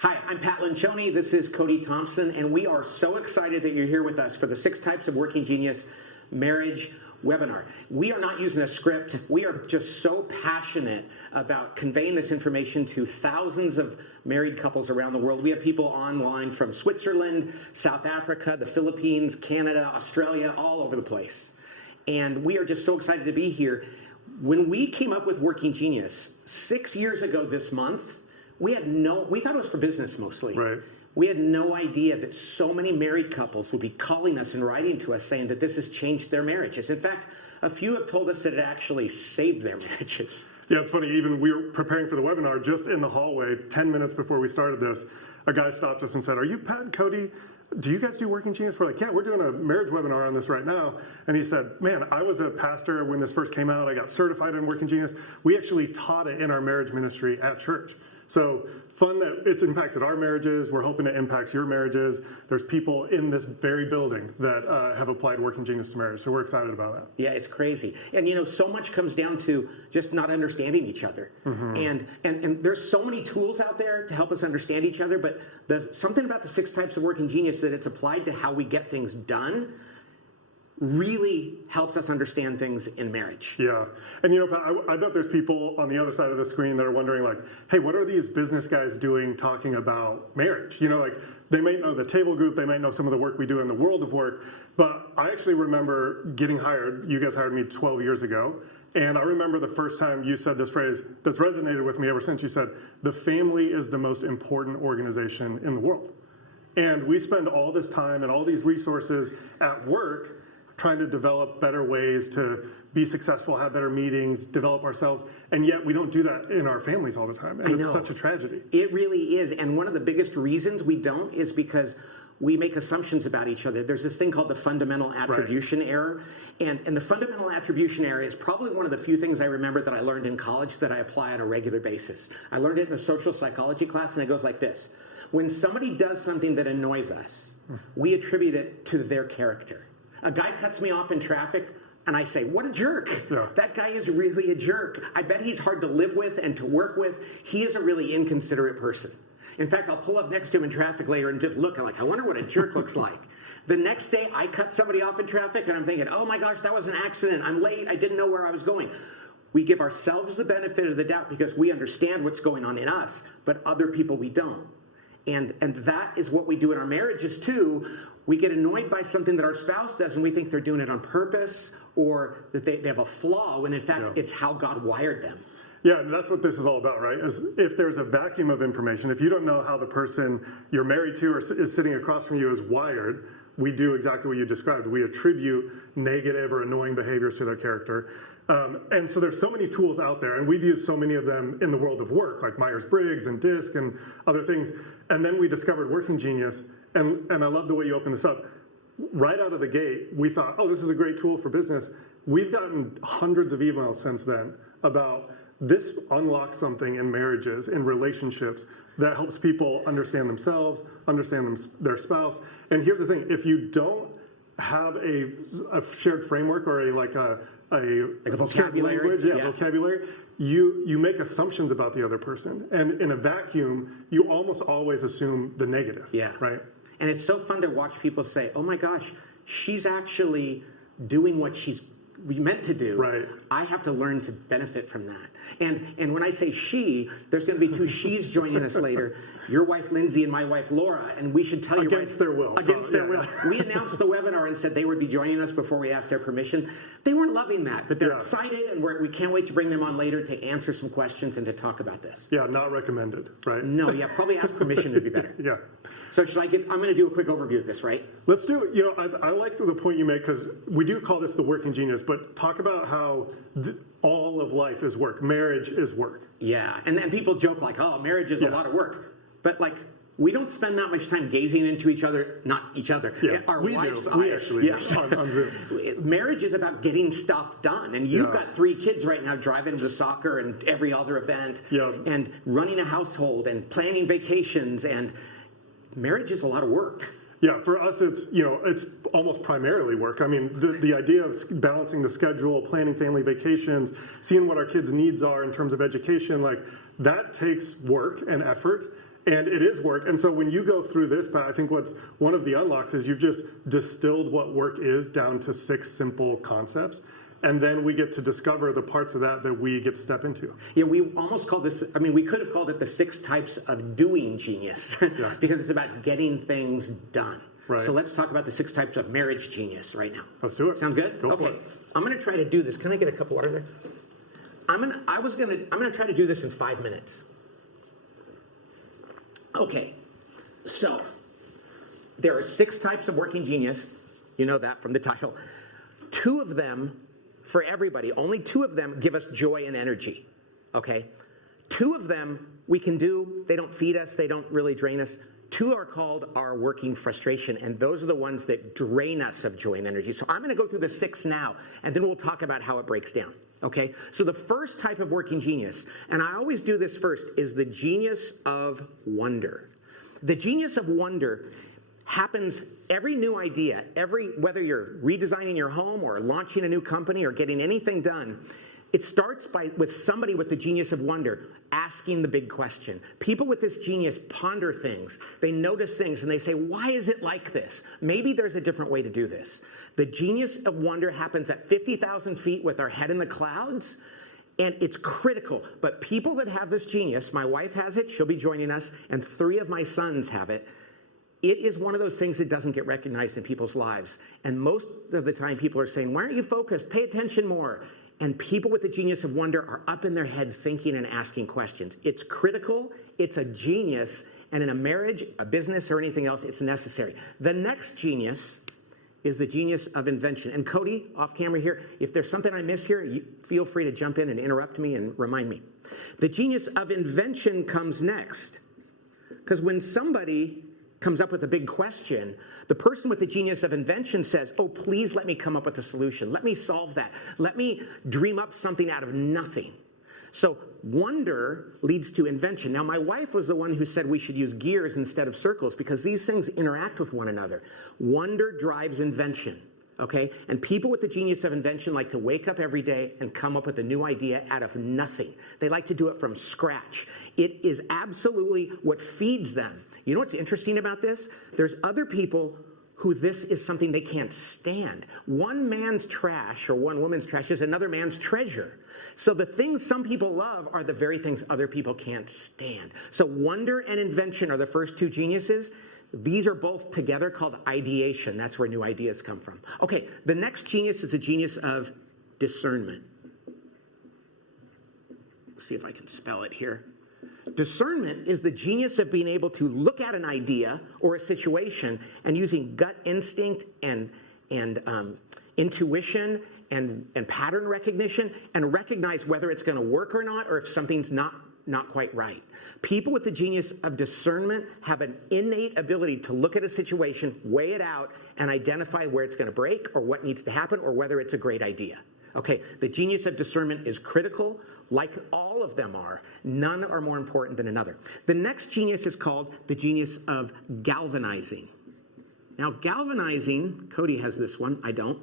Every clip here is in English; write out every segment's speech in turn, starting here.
Hi, I'm Pat Lencioni. This is Cody Thompson, and we are so excited that you're here with us for the 6 Types of Working Genius Marriage webinar. We are not using a script. We are just so passionate about conveying this information to thousands of married couples around the world. We have people online from Switzerland, South Africa, the Philippines, Canada, Australia, all over the place. And we are just so excited to be here. When we came up with Working Genius 6 years ago this month, we thought it was for business mostly. Right. We had no idea that so many married couples would be calling us and writing to us saying that this has changed their marriages. In fact, a few have told us that it actually saved their marriages. Yeah, it's funny, even we were preparing for the webinar, just in the hallway, 10 minutes before we started this, a guy stopped us and said, "Are you Pat and Cody? Do you guys do Working Genius?" We're like, "Yeah, we're doing a marriage webinar on this right now." And he said, "Man, I was a pastor when this first came out. I got certified in Working Genius. We actually taught it in our marriage ministry at church." So fun that it's impacted our marriages. We're hoping it impacts your marriages. There's people in this very building that have applied Working Genius to marriage. So we're excited about that. Yeah, it's crazy. And you know, so much comes down to just not understanding each other. And there's so many tools out there to help us understand each other, but something about the 6 Types of Working Genius that it's applied to how we get things done really helps us understand things in marriage. Yeah. And you know, Pat, I bet there's people on the other side of the screen that are wondering, like, hey, what are these business guys doing talking about marriage? You know, like, they might know the table group, they might know some of the work we do in the world of work, but I actually remember getting hired. You guys hired me 12 years ago, and I remember the first time you said this phrase that's resonated with me ever since. You said, "The family is the most important organization in the world." And we spend all this time and all these resources at work trying to develop better ways to be successful, have better meetings, develop ourselves, and yet we don't do that in our families all the time, and it's such a tragedy. It really is, and one of the biggest reasons we don't is because we make assumptions about each other. There's this thing called the Fundamental Attribution Error, and the Fundamental Attribution Error is probably one of the few things I remember that I learned in college that I apply on a regular basis. I learned it in a social psychology class, and it goes like this. When somebody does something that annoys us, we attribute it to their character. A guy cuts me off in traffic, and I say, "What a jerk." Yeah. That guy is really a jerk. I bet he's hard to live with and to work with. He is a really inconsiderate person. In fact, I'll pull up next to him in traffic later and just look. I'm like, I wonder what a jerk looks like. The next day, I cut somebody off in traffic, and I'm thinking, oh my gosh, that was an accident. I'm late. I didn't know where I was going. We give ourselves the benefit of the doubt because we understand what's going on in us, but other people we don't. And that is what we do in our marriages too. We get annoyed by something that our spouse does, and we think they're doing it on purpose or that they have a flaw, when in fact it's how God wired them. Yeah, and that's what this is all about, right? Is if there's a vacuum of information, if you don't know how the person you're married to or is sitting across from you is wired, we do exactly what you described. We attribute negative or annoying behaviors to their character. And so there's so many tools out there, and we've used so many of them in the world of work, like Myers-Briggs and DISC and other things. And then we discovered Working Genius, and I love the way you open this up. Right out of the gate, we thought, oh, this is a great tool for business. We've gotten hundreds of emails since then about this unlocks something in marriages, in relationships, that helps people understand themselves, understand their spouse. And here's the thing, if you don't have a shared framework or like a vocabulary, vocabulary, you make assumptions about the other person. And in a vacuum, you almost always assume the negative, right? And it's so fun to watch people say, oh my gosh, she's actually doing what she's meant to do. Right. I have to learn to benefit from that. And when I say she, there's going to be 2 she's joining us later. Your wife, Lindsay, and my wife, Laura. And we should tell you against their will. Against their will. We announced the webinar and said they would be joining us before we asked their permission. They weren't loving that, but they're excited, and we can't wait to bring them on later to answer some questions and to talk about this. Yeah, not recommended, right? No, probably ask permission would be better. Yeah. So I'm going to do a quick overview of this, right? Let's do it. You know, I like the point you make, because we do call this the Working Genius, but talk about how all of life is work. Marriage is work. Yeah, and people joke like, oh, marriage is a lot of work. But like, we don't spend that much time gazing into each other, not each other, our wives' eyes. We actually do on Zoom. Marriage is about getting stuff done. And you've got 3 kids right now driving to soccer and every other event and running a household and planning vacations, and marriage is a lot of work. Yeah, for us, it's almost primarily work. I mean, the idea of balancing the schedule, planning family vacations, seeing what our kids' needs are in terms of education, like that takes work and effort. And it is work. And so when you go through this, Pat, I think what's one of the unlocks is you've just distilled what work is down to 6 simple concepts. And then we get to discover the parts of that that we get to step into. Yeah, we almost called this, I mean, we could have called it the 6 types of doing genius because it's about getting things done. Right. So let's talk about the 6 types of marriage genius right now. Let's do it. Sound good? Go okay. for it. I'm going to try to do this. Can I get a cup of water there? I'm going to try to do this in 5 minutes. Okay. So there are 6 types of working genius. You know that from the title. 2 of them, for everybody, only 2 of them give us joy and energy, okay? 2 of them we can do, they don't feed us, they don't really drain us. 2 are called our working frustration, and those are the ones that drain us of joy and energy. So I'm gonna go through the 6 now, and then we'll talk about how it breaks down, okay? So the first type of working genius, and I always do this first, is the genius of wonder. The genius of wonder happens every new idea, whether you're redesigning your home or launching a new company or getting anything done, it starts with somebody with the genius of wonder asking the big question. People with this genius ponder things. They notice things and they say, why is it like this? Maybe there's a different way to do this. The genius of wonder happens at 50,000 feet with our head in the clouds. And it's critical. But people that have this genius, my wife has it, she'll be joining us, and 3 of my sons have it. It is one of those things that doesn't get recognized in people's lives. And most of the time people are saying, why aren't you focused? Pay attention more. And people with the genius of wonder are up in their head thinking and asking questions. It's critical, it's a genius, and in a marriage, a business, or anything else, it's necessary. The next genius is the genius of invention. And Cody, off camera here, if there's something I miss here, you feel free to jump in and interrupt me and remind me. The genius of invention comes next. Because when somebody comes up with a big question, the person with the genius of invention says, oh, please let me come up with a solution. Let me solve that. Let me dream up something out of nothing. So wonder leads to invention. Now, my wife was the one who said we should use gears instead of circles because these things interact with one another. Wonder drives invention, okay? And people with the genius of invention like to wake up every day and come up with a new idea out of nothing. They like to do it from scratch. It is absolutely what feeds them. You know what's interesting about this? There's other people who this is something they can't stand. One man's trash or one woman's trash is another man's treasure. So the things some people love are the very things other people can't stand. So wonder and invention are the first 2 geniuses. These are both together called ideation. That's where new ideas come from. Okay, the next genius is the genius of discernment. Let's see if I can spell it here. Discernment is the genius of being able to look at an idea or a situation and using gut instinct and intuition and pattern recognition and recognize whether it's going to work or not, or if something's not quite right. People with the genius of discernment have an innate ability to look at a situation, weigh it out, and identify where it's going to break or what needs to happen or whether it's a great idea. Okay, the genius of discernment is critical. Like all of them are, none are more important than another. The next genius is called the genius of galvanizing. Now, galvanizing, Cody has this one, I don't,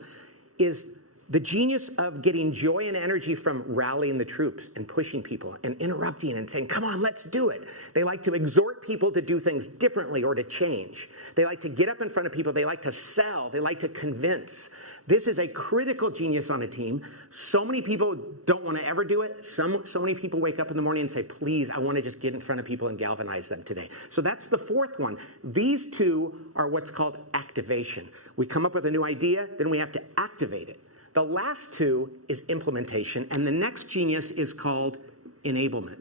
is the genius of getting joy and energy from rallying the troops and pushing people and interrupting and saying, come on, let's do it. They like to exhort people to do things differently or to change. They like to get up in front of people. They like to sell. They like to convince. This is a critical genius on a team. So many people don't want to ever do it. So many people wake up in the morning and say, please, I want to just get in front of people and galvanize them today. So that's the 4th one. These 2 are what's called activation. We come up with a new idea, then we have to activate it. The last 2 is implementation, and the next genius is called enablement.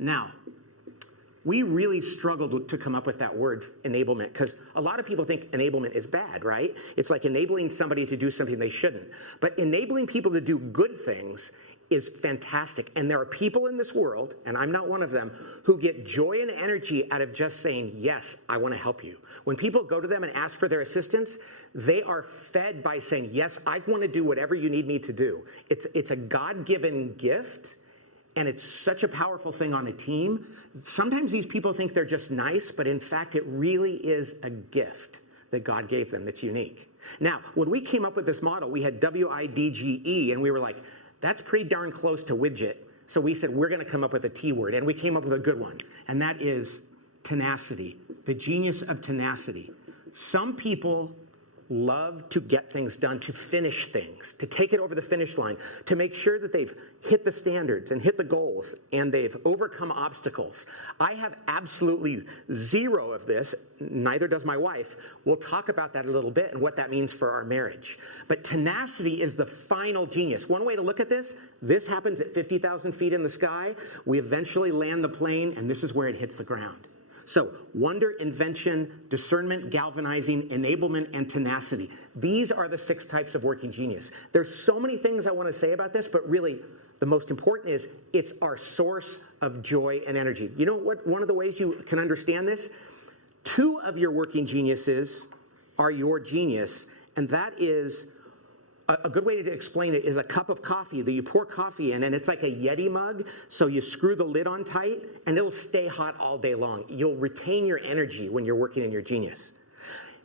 Now, we really struggled to come up with that word, enablement, because a lot of people think enablement is bad, right? It's like enabling somebody to do something they shouldn't. But enabling people to do good things is fantastic. And there are people in this world, and I'm not one of them, who get joy and energy out of just saying, yes, I want to help you. When people go to them and ask for their assistance, they are fed by saying, yes, I want to do whatever you need me to do. It's a God-given gift, and it's such a powerful thing on a team. Sometimes these people think they're just nice, but in fact, it really is a gift that God gave them that's unique. Now, when we came up with this model, we had WIDGE, and we were like, that's pretty darn close to widget. So we said, we're going to come up with a T word, and we came up with a good one, and that is tenacity, the genius of tenacity. Some people love to get things done, to finish things, to take it over the finish line, to make sure that they've hit the standards and hit the goals and they've overcome obstacles. I have absolutely zero of this. Neither does my wife. We'll talk about that a little bit and what that means for our marriage. But tenacity is the final genius. One way to look at this happens at 50,000 feet in the sky. We eventually land the plane, and this is where it hits the ground. So, wonder, invention, discernment, galvanizing, enablement, and tenacity. These are the 6 types of working genius. There's so many things I want to say about this, but really, the most important is it's our source of joy and energy. You know what? One of the ways you can understand this, 2 of your working geniuses are your genius, and that is a good way to explain it is a cup of coffee that you pour coffee in, and it's like a Yeti mug, so you screw the lid on tight, and it'll stay hot all day long. You'll retain your energy when you're working in your genius.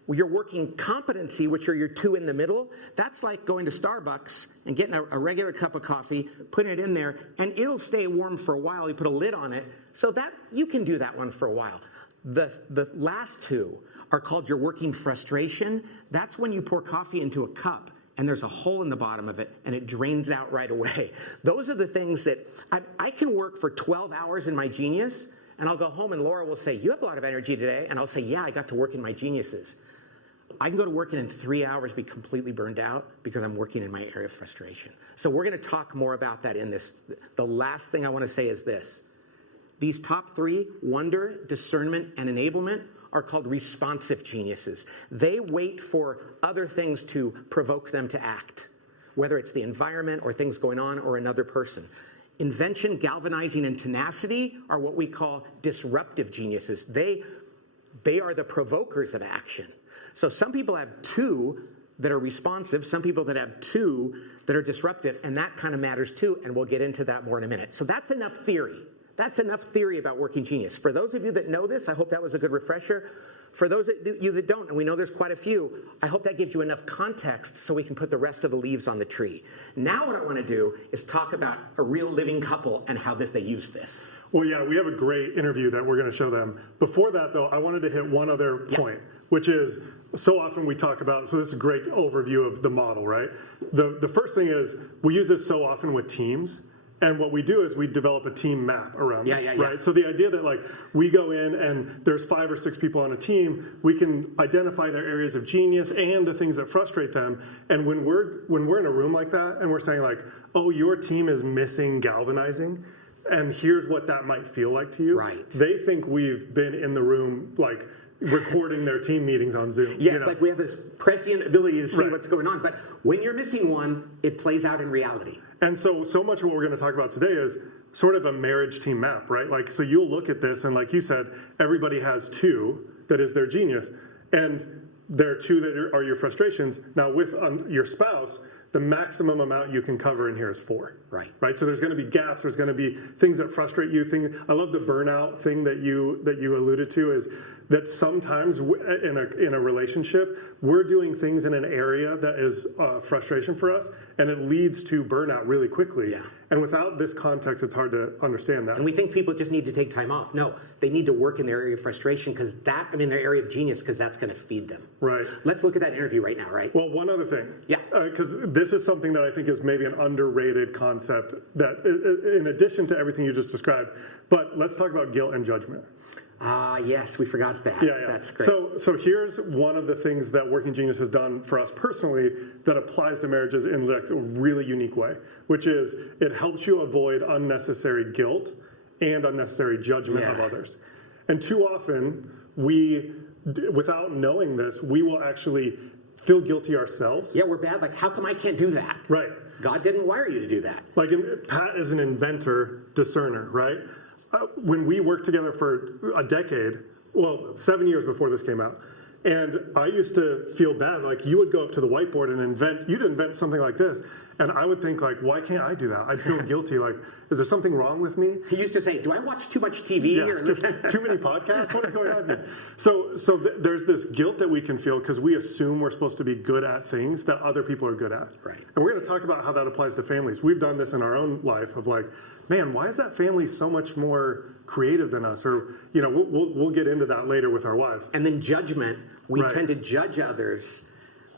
Your working competency, which are your 2 in the middle, that's like going to Starbucks and getting a regular cup of coffee, putting it in there, and it'll stay warm for a while. You put a lid on it, so that you can do that one for a while. The last 2 are called your working frustration. That's when you pour coffee into a cup, and there's a hole in the bottom of it, and it drains out right away. Those are the things that I can work for 12 hours in my genius, and I'll go home, and Laura will say, you have a lot of energy today, and I'll say, yeah, I got to work in my geniuses. I can go to work and in 3 hours be completely burned out because I'm working in my area of frustration. So we're going to talk more about that in this. The last thing I want to say is this. These top 3, wonder, discernment, and enablement, are called responsive geniuses. They wait for other things to provoke them to act, whether it's the environment or things going on or another person. Invention, galvanizing, and tenacity are what we call disruptive geniuses. They are the provokers of action. So some people have 2 that are responsive, some people that have 2 that are disruptive, and that kind of matters too, and we'll get into that more in a minute. So that's enough theory. That's enough theory about working genius. For those of you that know this, I hope that was a good refresher. For those of you that don't, and we know there's quite a few, I hope that gives you enough context so we can put the rest of the leaves on the tree. Now what I want to do is talk about a real living couple and how they use this. Well, yeah, we have a great interview that we're going to show them. Before that, though, I wanted to hit one other point, which is so often we talk about, so this is a great overview of the model, right? The first thing is we use this so often with teams. And what we do is we develop a team map around this, right? So the idea that like we go in and there's 5 or 6 people on a team, we can identify their areas of genius and the things that frustrate them. And when we're in a room like that and we're saying like, oh, your team is missing galvanizing, and here's what that might feel like to you. Right. They think we've been in the room like recording their team meetings on Zoom. Yes, like we have this prescient ability to see what's going on. But when you're missing one, it plays out in reality. And so much of what we're going to talk about today is sort of a marriage team map, right? Like, so you'll look at this and like you said, everybody has 2 that is their genius. And there are 2 that are your frustrations. Now with your spouse, the maximum amount you can cover in here is 4. Right. So there's going to be gaps. There's going to be things that frustrate you. I love the burnout thing that you alluded to is that sometimes in a relationship, we're doing things in an area that is frustration for us, and it leads to burnout really quickly. Yeah. And without this context, it's hard to understand that. And we think people just need to take time off. No, they need to work in their area of frustration their area of genius, because that's going to feed them. Right. Let's look at that interview right now, right? Well, one other thing. Yeah. Because this is something that I think is maybe an underrated concept that, in addition to everything you just described, but let's talk about guilt and judgment. Yes, we forgot that. Yeah. That's great. So here's one of the things that Working Genius has done for us personally that applies to marriages in like a really unique way, which is it helps you avoid unnecessary guilt and unnecessary judgment of others. And too often, without knowing this, we will actually feel guilty ourselves. Yeah, we're bad. Like, how come I can't do that? Right. God didn't wire you to do that. Like, Pat is an inventor, discerner, right? When we worked together for a decade, 7 years before this came out, and I used to feel bad. Like, you would go up to the whiteboard and you'd invent something like this, and I would think like, why can't I do that? I'd feel guilty. Like, is there something wrong with me? He used to say, do I watch too much TV? Or too many podcasts? What is going on here? So there's this guilt that we can feel because we assume we're supposed to be good at things that other people are good at. Right. And we're going to talk about how that applies to families. We've done this in our own life of like, man, why is that family so much more creative than us, or we'll get into that later with our wives. And then judgment, we Right. tend to judge others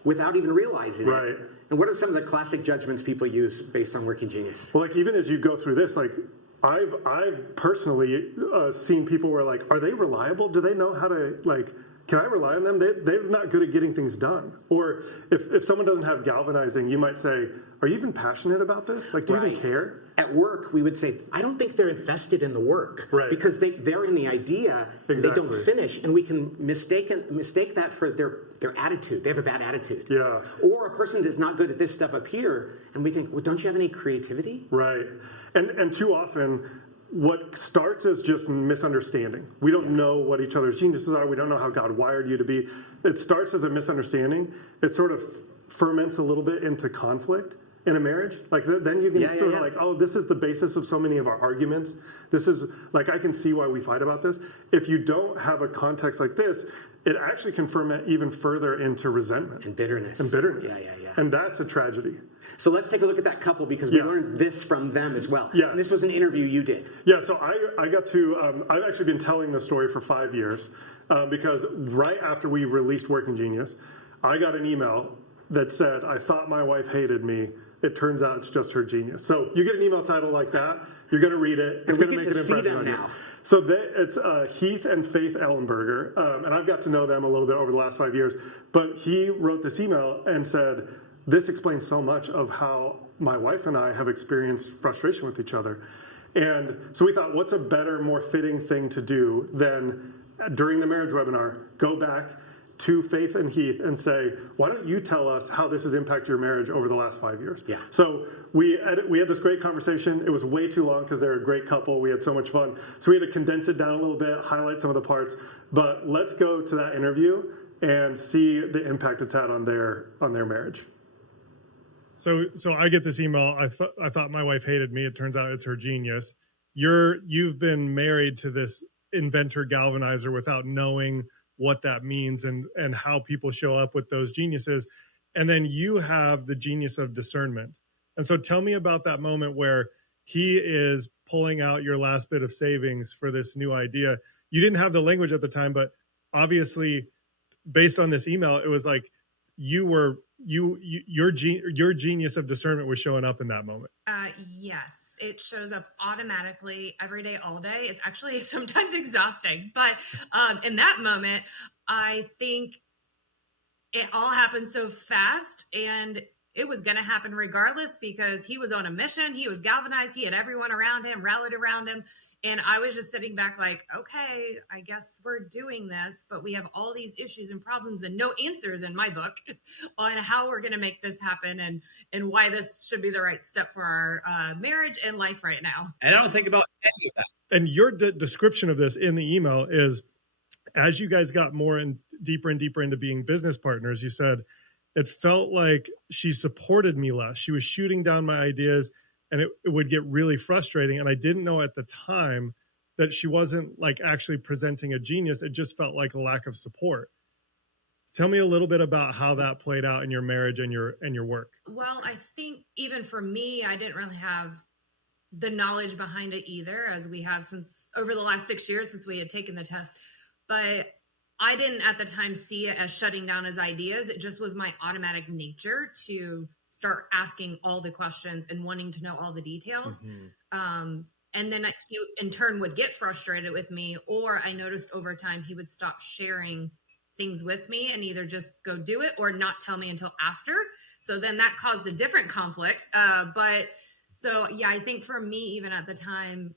without even realizing Right. it. And what are some of the classic judgments people use based on working genius? Well, like even as you go through this, like I've personally seen people where like, are they reliable? Do they know how to like? Can I rely on them? They're not good at getting things done. Or if someone doesn't have galvanizing, you might say, are you even passionate about this? Like, do you even care? At work, we would say, I don't think they're invested in the work. Right. Because they're in the idea, they don't finish, and we can mistake that for their attitude. They have a bad attitude. Yeah. Or a person is not good at this stuff up here, and we think, well, don't you have any creativity? Right. And too often, what starts as just misunderstanding. We don't know what each other's geniuses are. We don't know how God wired you to be. It starts as a misunderstanding. It sort of ferments a little bit into conflict in a marriage. Like then you can sort of like, oh, this is the basis of so many of our arguments. This is like, I can see why we fight about this. If you don't have a context like this, it actually can ferment even further into resentment. And bitterness. Yeah. And that's a tragedy. So let's take a look at that couple, because we learned this from them as well. Yeah. And this was an interview you did. Yeah, so I got to, I've actually been telling this story for 5 years because right after we released Working Genius, I got an email that said, I thought my wife hated me. It turns out it's just her genius. So you get an email title like that, you're going to read it, it's going to make an impression on you. So it's Heath and Faith Ellenberger, and I've got to know them a little bit over the last 5 years, but he wrote this email and said, this explains so much of how my wife and I have experienced frustration with each other. And so we thought, what's a better, more fitting thing to do than during the marriage webinar, go back to Faith and Heath and say, why don't you tell us how this has impacted your marriage over the last 5 years? Yeah. So we had this great conversation. It was way too long because they're a great couple. We had so much fun. So we had to condense it down a little bit, highlight some of the parts. But let's go to that interview and see the impact it's had on their marriage. So I get this email. I thought my wife hated me. It turns out it's her genius. You've been married to this inventor galvanizer without knowing what that means and how people show up with those geniuses. And then you have the genius of discernment. And so tell me about that moment where he is pulling out your last bit of savings for this new idea. You didn't have the language at the time, but obviously based on this email, it was like your genius of discernment was showing up in that moment. Yes, it shows up automatically every day, all day. It's actually sometimes exhausting, but in that moment, I think it all happened so fast, and it was going to happen regardless because he was on a mission. He was galvanized. He had everyone around him, rallied around him. And I was just sitting back like, okay, I guess we're doing this, but we have all these issues and problems and no answers in my book on how we're going to make this happen and why this should be the right step for our marriage and life right now. And I don't think about any of that. And your description of this in the email is, as you guys got more and deeper into being business partners, you said, it felt like she supported me less. She was shooting down my ideas, and it would get really frustrating. And I didn't know at the time that she wasn't like actually presenting a genius. It just felt like a lack of support. Tell me a little bit about how that played out in your marriage and your work. Well, I think even for me, I didn't really have the knowledge behind it either, as we have since over the last 6 years since we had taken the test. But I didn't at the time see it as shutting down his ideas. It just was my automatic nature to start asking all the questions and wanting to know all the details. Mm-hmm. And then he in turn would get frustrated with me, or I noticed over time he would stop sharing things with me and either just go do it or not tell me until after. So then that caused a different conflict. But so, yeah, I think for me, even at the time,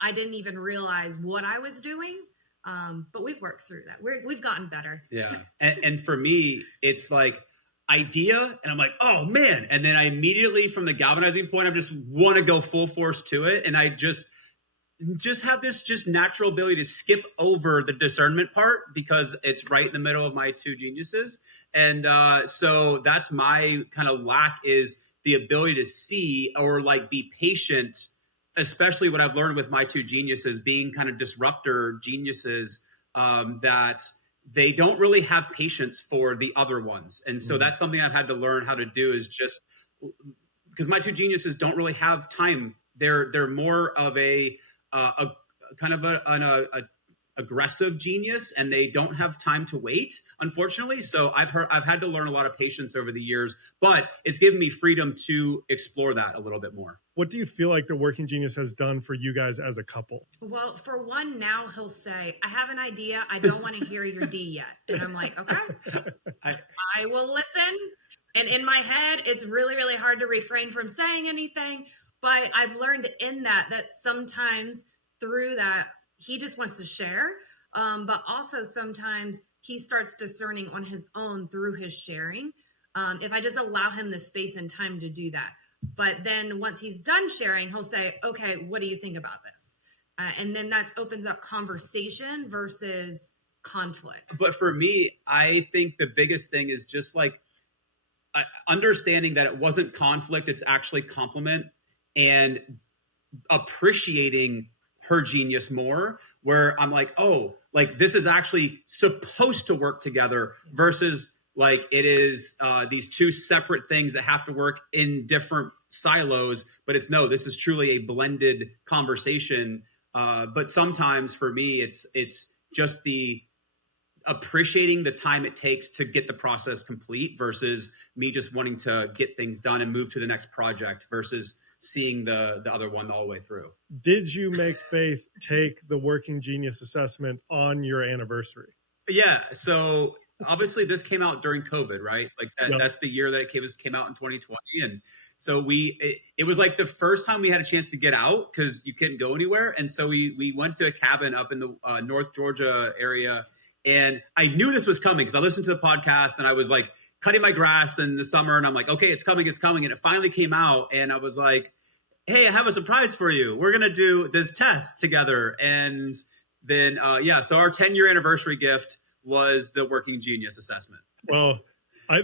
I didn't even realize what I was doing. But we've worked through that. We've gotten better. Yeah. And for me, it's like idea, and I'm like, oh man. And then I immediately from the galvanizing point, I just want to go full force to it. And I just have this just natural ability to skip over the discernment part because it's right in the middle of my two geniuses. And so that's my kind of lack, is the ability to see or like be patient, especially what I've learned with my two geniuses being kind of disruptor geniuses, that they don't really have patience for the other ones. And so that's something I've had to learn how to do, is just because my two geniuses don't really have time. They're more of a kind of a aggressive genius, and they don't have time to wait, unfortunately. So I've had to learn a lot of patience over the years, but it's given me freedom to explore that a little bit more. What do you feel like the working genius has done for you guys as a couple? Well, for one, now he'll say, I have an idea. I don't want to hear your D yet. And I'm like, okay, I will listen. And in my head, it's really, really hard to refrain from saying anything. But I've learned in that sometimes through that, he just wants to share. But also sometimes he starts discerning on his own through his sharing. If I just allow him the space and time to do that. But then once he's done sharing, he'll say, okay, what do you think about this? And then that opens up conversation versus conflict. But for me, I think the biggest thing is just like understanding that it wasn't conflict, it's actually compliment, and appreciating her genius more, where I'm like, oh, like this is actually supposed to work together versus like it is these two separate things that have to work in different silos, but this is truly a blended conversation. But sometimes for me, it's just the appreciating the time it takes to get the process complete versus me just wanting to get things done and move to the next project versus seeing the other one all the way through. Did you make Faith take the working genius assessment on your anniversary? Yeah. So obviously this came out during COVID, right? Like Yep. That's the year that it came out in 2020. And so it was like the first time we had a chance to get out because you couldn't go anywhere. And so we went to a cabin up in the North Georgia area. And I knew this was coming because I listened to the podcast and I was like cutting my grass in the summer. And I'm like, okay, it's coming. And it finally came out. And I was like, hey, I have a surprise for you. We're going to do this test together. And then, so our 10-year anniversary gift was the Working Genius assessment. Well,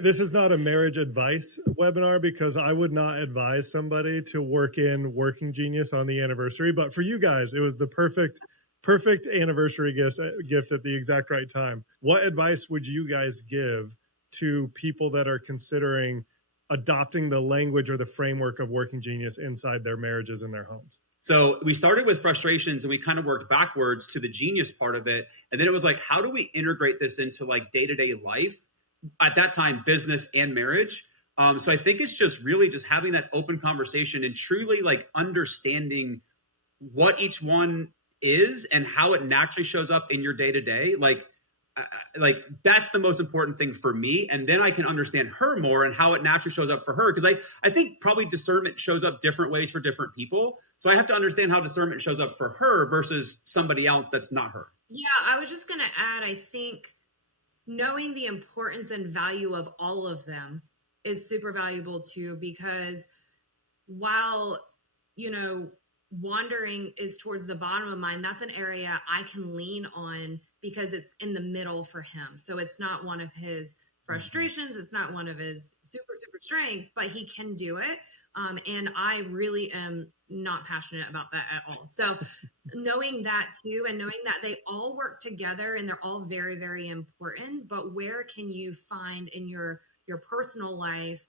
this is not a marriage advice webinar because I would not advise somebody to work in Working Genius on the anniversary. But for you guys, it was the perfect anniversary gift at the exact right time. What advice would you guys give to people that are considering adopting the language or the framework of Working Genius inside their marriages and their homes? So we started with frustrations and we kind of worked backwards to the genius part of it. And then it was like, how do we integrate this into like day-to-day life? At that time, business and marriage. So I think it's just really just having that open conversation and truly like understanding what each one is and how it naturally shows up in your day-to-day. Like that's the most important thing for me. And then I can understand her more and how it naturally shows up for her. Because I think probably discernment shows up different ways for different people. So I have to understand how discernment shows up for her versus somebody else that's not her. Yeah, I was just going to add, I think knowing the importance and value of all of them is super valuable too, because while, wandering is towards the bottom of mine, that's an area I can lean on because it's in the middle for him. So it's not one of his frustrations. It's not one of his super, super strengths, but he can do it. And I really am not passionate about that at all. So knowing that too, and knowing that they all work together and they're all very, very important, but where can you find in your personal life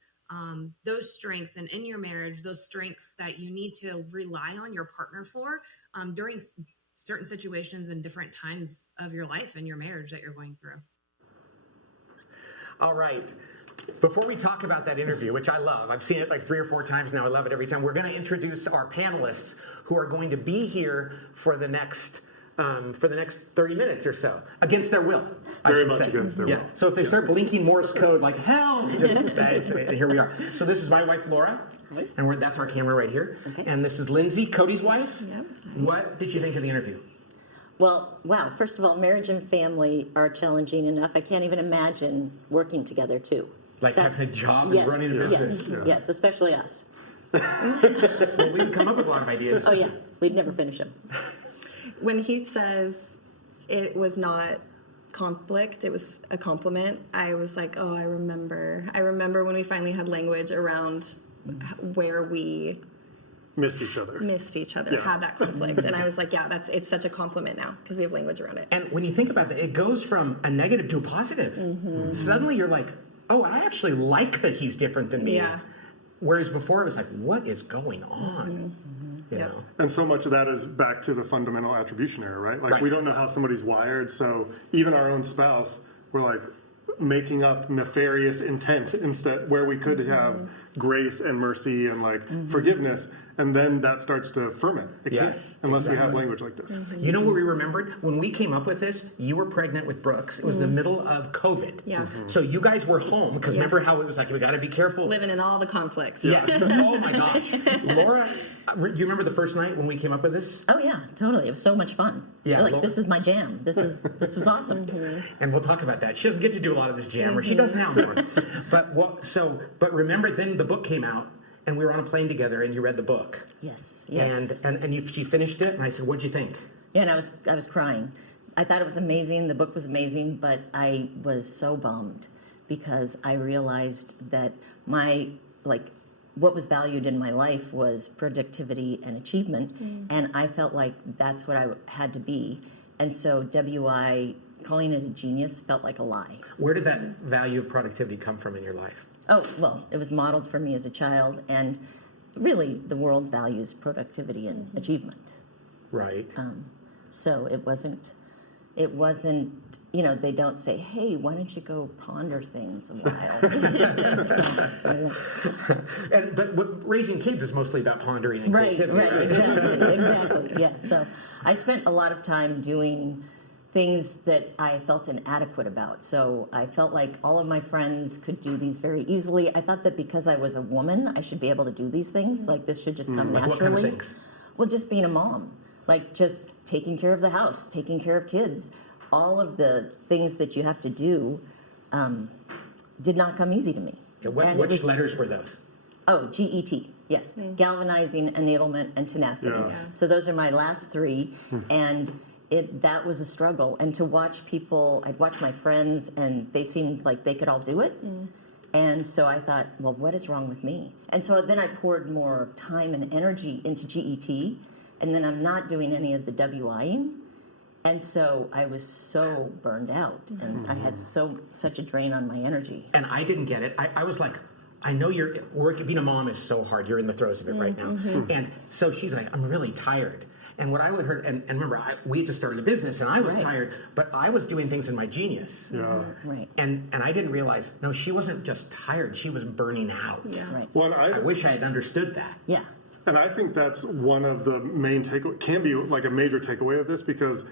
those strengths, and in your marriage, those strengths that you need to rely on your partner for during certain situations and different times of your life and your marriage that you're going through. All right. Before we talk about that interview, which I love, I've seen it like 3 or 4 times now, I love it every time, we're going to introduce our panelists who are going to be here for the next 30 minutes or so, against their will. Very much against their will. So if they start blinking Morse code like hell, here we are. So this is my wife, Laura, and that's our camera right here. Okay. And this is Lindsay, Cody's wife. Yep. What did you think of the interview? Well, wow, first of all, marriage and family are challenging enough. I can't even imagine working together too. Like having a job and running a business. Yes, especially us. Well, we can come up with a lot of ideas. Oh yeah, we'd never finish them. When Heath says it was not conflict, it was a compliment, I was like, oh, I remember when we finally had language around where we missed each other, had that conflict. And I was like, yeah, it's such a compliment now because we have language around it. And when you think about that, it goes from a negative to a positive. Mm-hmm. Suddenly you're like, oh, I actually like that he's different than me. Yeah. Whereas before it was like, what is going on? Mm-hmm. You Yep. know? And so much of that is back to the fundamental attribution error, right? Like Right. we don't know how somebody's wired, so even our own spouse, we're like making up nefarious intent instead, where we could have grace and mercy and like forgiveness, and then that starts to ferment. It Yes, can't, unless we have exactly. language like this. You know what we remembered? When we came up with this, you were pregnant with Brooks. It was the middle of COVID. Yeah. So you guys were home, because remember how it was like, we got to be careful. Living in all the conflicts. Yes. Oh my gosh. Laura, do you remember the first night when we came up with this? Oh yeah, totally. It was so much fun. Yeah, Like well- this is my jam. This was awesome. And we'll talk about that. She doesn't get to do a lot of this jam, or she does now more. But remember, then the book came out, and we were on a plane together, and you read the book. Yes. Yes. And she finished it, and I said, "What'd you think?" Yeah, and I was crying. I thought it was amazing. The book was amazing, but I was so bummed because I realized that what was valued in my life was productivity and achievement, and I felt like that's what I had to be. And so WI, calling it a genius, felt like a lie. Where did that value of productivity come from in your life? Oh, well, it was modeled for me as a child, and really the world values productivity and achievement. Right. So it wasn't, they don't say, hey, why don't you go ponder things a while? But raising kids is mostly about pondering and Right, creativity. exactly, yeah. So I spent a lot of time doing things that I felt inadequate about. So I felt like all of my friends could do these very easily. I thought that because I was a woman, I should be able to do these things. Like this should just come Like naturally. what kind of things? Well, just being a mom, like just taking care of the house, taking care of kids, all of the things that you have to do did not come easy to me. Okay, And it which was- letters were those? Oh, GET, yes. Galvanizing, enablement, and tenacity. Yeah. So those are my last three, and that was a struggle. And to watch people, I'd watch my friends, and they seemed like they could all do it. And so I thought, well, what is wrong with me? And so then I poured more time and energy into GET, and then I'm not doing any of the WIing. And so I was so burned out, and I had such a drain on my energy. And I didn't get it. I was like, I know you're working, being a mom is so hard. You're in the throes of it right now. And so she's like, I'm really tired. And what I would heard, and remember, we had just started a business, and I was Right. tired, but I was doing things in my genius. Yeah. Right, And I didn't realize, no, she wasn't just tired, she was burning out. right. Well, and I wish I had understood that. Yeah. And I think that's one of the main can be like a major takeaway of this, because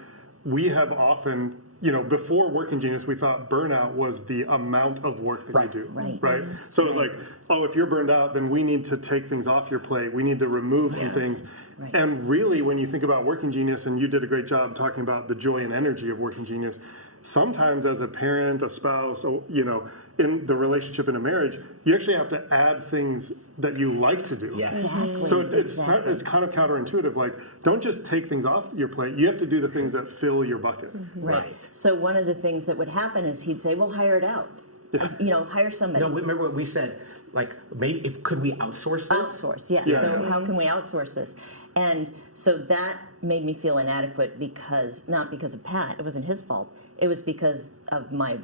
we have often, before Working Genius, we thought burnout was the amount of work that Right. you do. Right. So it was like, oh, if you're burned out, then we need to take things off your plate. We need to remove some things. Right. And really, when you think about Working Genius, and you did a great job talking about the joy and energy of Working Genius, sometimes as a parent, a spouse, in the relationship in a marriage, you actually have to add things that you like to do. Yes. Exactly. So it's exactly. kind of counterintuitive. Like, don't just take things off your plate. You have to do the things that fill your bucket. Right. So one of the things that would happen is he'd say, well, hire it out. Hire somebody. No, remember what we said, like, maybe, could we outsource this? Outsource, yeah. Yeah. So how can we outsource this? And so that made me feel inadequate not because of Pat, it wasn't his fault. It was because of my,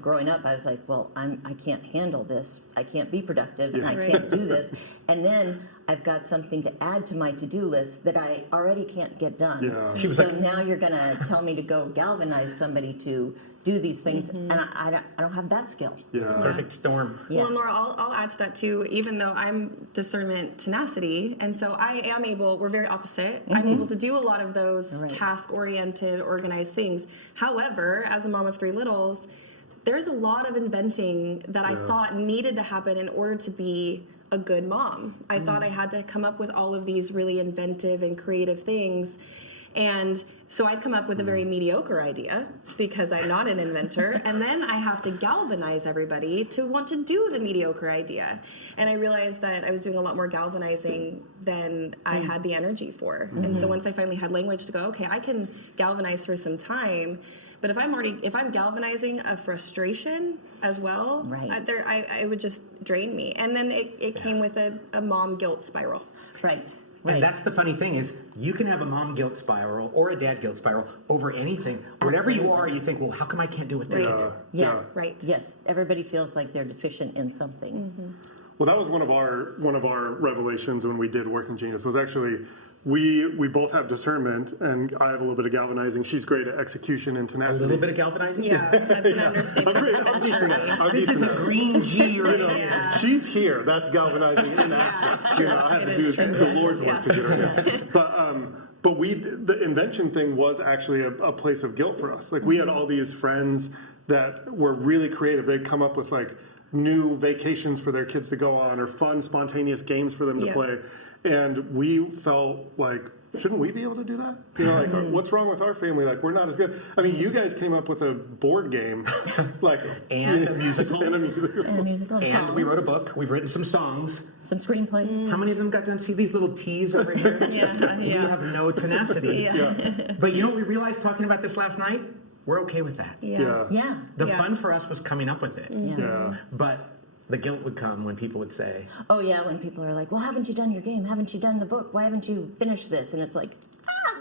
growing up, I was like, well, I can't handle this. I can't be productive, and I can't do this. And then I've got something to add to my to-do list that I already can't get done. Yeah. She was So like- now you're going to tell me to go galvanize somebody to do these things, and I don't have that skill. Yeah. Perfect storm. Yeah. Well, and Laura, I'll add to that too, even though I'm discernment tenacity, and so I am able, we're very opposite. I'm able to do a lot of those Right. task-oriented, organized things. However, as a mom of three littles, there's a lot of inventing that I thought needed to happen in order to be a good mom. I thought I had to come up with all of these really inventive and creative things. And so I'd come up with a very mediocre idea because I'm not an inventor, and then I have to galvanize everybody to want to do the mediocre idea. And I realized that I was doing a lot more galvanizing than I had the energy for. And so once I finally had language to go, okay, I can galvanize for some time, but if I'm galvanizing a frustration as well, Right. it would just drain me. And then it came with a mom guilt spiral. Right. And Right. that's the funny thing is, you can have a mom guilt spiral or a dad guilt spiral over anything. Whatever you Absolutely. are, you think, well, how come I can't do what they can do? Yeah. Right. Yes. Everybody feels like they're deficient in something. Well, that was one of our revelations when we did Working Genius, was actually we both have discernment, and I have a little bit of galvanizing. She's great at execution and A tenacity. little bit of galvanizing? Yeah, that's an understatement. I'm decent at it. I'm This is decent a at it. green G right here. Yeah. She's here. That's galvanizing in action. You know, I had to do the Lord's work to get her here. But the invention thing was actually a place of guilt for us. Like, we had all these friends that were really creative. They'd come up with like new vacations for their kids to go on, or fun, spontaneous games for them to play. And we felt like, shouldn't we be able to do that? You know, like, what's wrong with our family? Like, we're not as good. I mean, you guys came up with a board game, like, And a musical. and a musical. And a musical. And we songs, wrote a book. We've written some songs. some screenplays. How many of them got done? See these little T's over here? Yeah, We yeah. have no tenacity. But you know what we realized talking about this last night? We're okay with that. Yeah. Yeah. The Yeah. fun for us was coming up with it. Yeah. But the guilt would come when people would say, Oh yeah, when people are like, "Well, haven't you done your game? Haven't you done the book? Why haven't you finished this?" And it's like,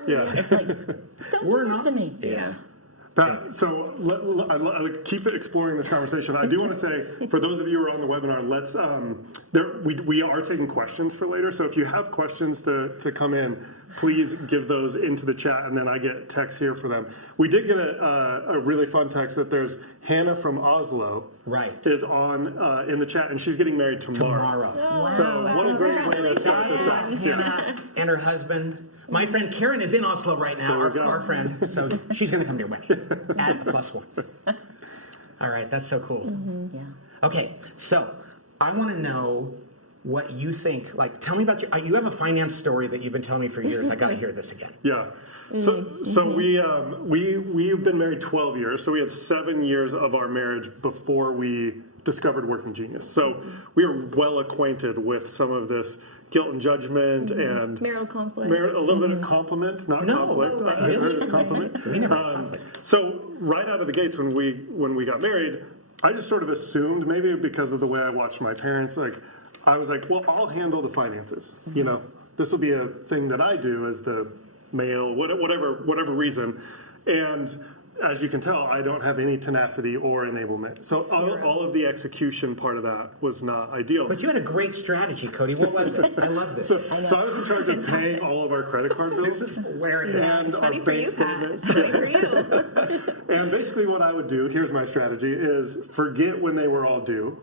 Yeah. it's like, don't We're do this not- to me. Yeah. So I keep exploring this conversation. I do want to say, for those of you who are on the webinar, let's we are taking questions for later. So if you have questions to come in, please give those into the chat, and then I get texts here for them. We did get a really fun text that there's Hannah from Oslo right. is on in the chat, and she's getting married tomorrow. Wow. So what a great way to start this Yes, out. Yeah. Hannah and her husband. My friend Karen is in Oslo right now, There we go. our friend. So she's going to come to your wedding. Add a +1. All right, that's so cool. Yeah. Okay, so I want to know what you think. Like, tell me about you have a finance story that you've been telling me for years. I got to hear this again. Yeah. So we've been married 12 years. So we had 7 years of our marriage before we discovered Working Genius. So we are well acquainted with some of this guilt and judgment and Marital conflict. a little bit of compliment, not No. conflict. Oh, right. I heard it's compliment. We never had conflict. So right out of the gates when we got married, I just sort of assumed, maybe because of the way I watched my parents, like I was like, well, I'll handle the finances. You know, this will be a thing that I do as the male, whatever reason. And as you can tell, I don't have any tenacity or enablement. So all of the execution part of that was not ideal. But you had a great strategy, Cody. What was it? I love this. So I was in charge of paying all of our credit card bills. This is hilarious. And It's our funny for bank you, Pat. statements. It's funny for you. And basically what I would do, here's my strategy, is forget when they were all due.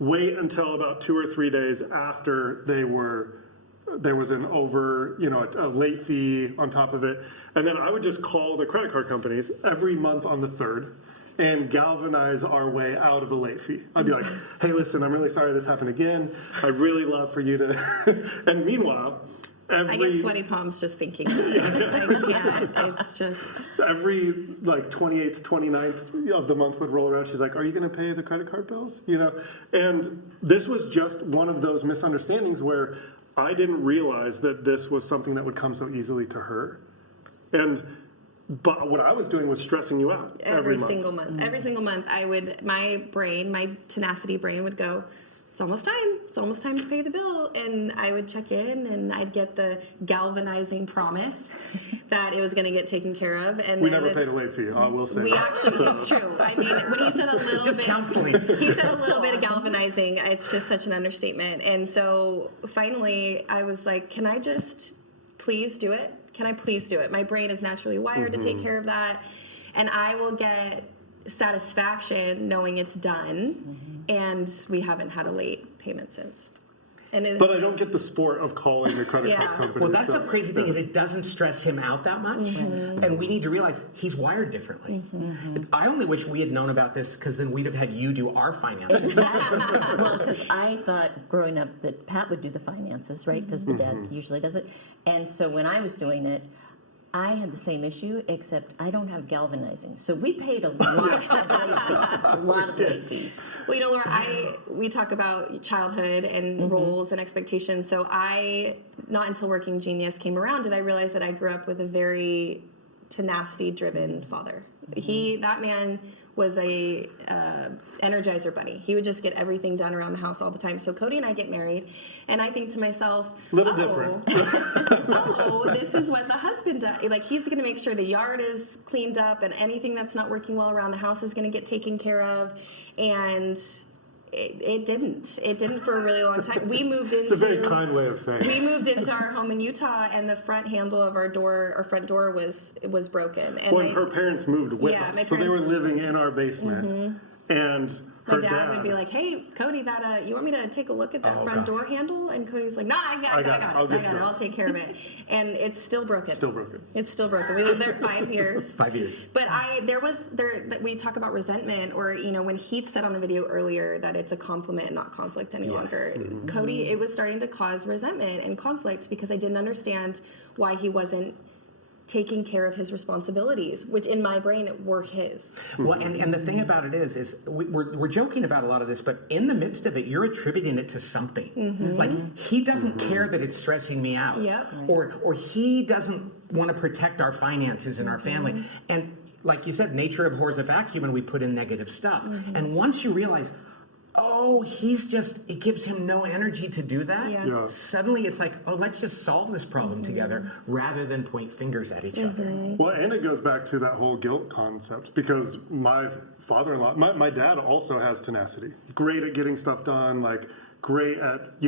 Wait until about 2 or 3 days after there was an a late fee on top of it. And then I would just call the credit card companies every month on the 3rd and galvanize our way out of a late fee. I'd be like, hey, listen, I'm really sorry this happened again. I'd really love for you to, and meanwhile, I get sweaty palms just thinking about it. Like, yeah, it's just. every like 28th, 29th of the month would roll around. She's like, are you going to pay the credit card bills? You know, and this was just one of those misunderstandings where I didn't realize that this was something that would come so easily to her. But what I was doing was stressing you out every month. Single month. Every single month, my tenacity brain would go, it's almost time. It's almost time to pay the bill. And I would check in and I'd get the galvanizing promise that it was going to get taken care of. And We then never paid a late fee, I will say. We actually, it's true. I mean, when he said a little Just bit, counseling. he said a little bit of galvanizing. It's just such an understatement. And so finally, I was like, can I just please do it? Can I please do it? My brain is naturally wired to take care of that. And I will get satisfaction knowing it's done. And we haven't had a late payment since. And But I don't get the sport of calling the credit Yeah. card company. Well, that's so, the crazy thing yeah. is it doesn't stress him out that much, and we need to realize he's wired differently. I only wish we had known about this because then we'd have had you do our finances. Exactly. Well, because I thought growing up that Pat would do the finances, right? Because the dad usually does it. And so when I was doing it, I had the same issue, except I don't have galvanizing. So we paid a lot of late fees. A lot of late fees. Well, you know, Laura, we talk about childhood and roles and expectations. So not until Working Genius came around did I realize that I grew up with a very tenacity-driven father. That man was a Energizer bunny. He would just get everything done around the house all the time. So Cody and I get married, and I think to myself, Little different. this is what the husband does. Like, he's going to make sure the yard is cleaned up, and anything that's not working well around the house is going to get taken care of. And It didn't. It didn't for a really long time. We moved into. It's a very kind way of saying. We moved into our home in Utah, and the front handle of our front door was broken. And When her parents moved with Yeah, us, my so they were parents- living in our basement, and my her dad would be like, "Hey, Cody, that you want me to take a look at that Oh, front gosh. door handle?" And Cody's like, "No, I got it. I'll take care of it." And it's still broken. Still broken. It's still broken. We lived there 5 years. 5 years. But that we talk about resentment, or when Heath said on the video earlier that it's a compliment, not conflict any longer. Cody, it was starting to cause resentment and conflict because I didn't understand why he wasn't taking care of his responsibilities, which in my brain were his. Well, and the thing about it is we're joking about a lot of this, but in the midst of it, you're attributing it to something. Like he doesn't care that it's stressing me out, or he doesn't want to protect our finances in our family. And like you said, nature abhors a vacuum, and we put in negative stuff. And once you realize, oh, it gives him no energy to do that. Yeah. Suddenly it's like, oh, let's just solve this problem together rather than point fingers at each other. Well, and it goes back to that whole guilt concept, because my father-in-law, my dad also has tenacity. Great at getting stuff done, like great at,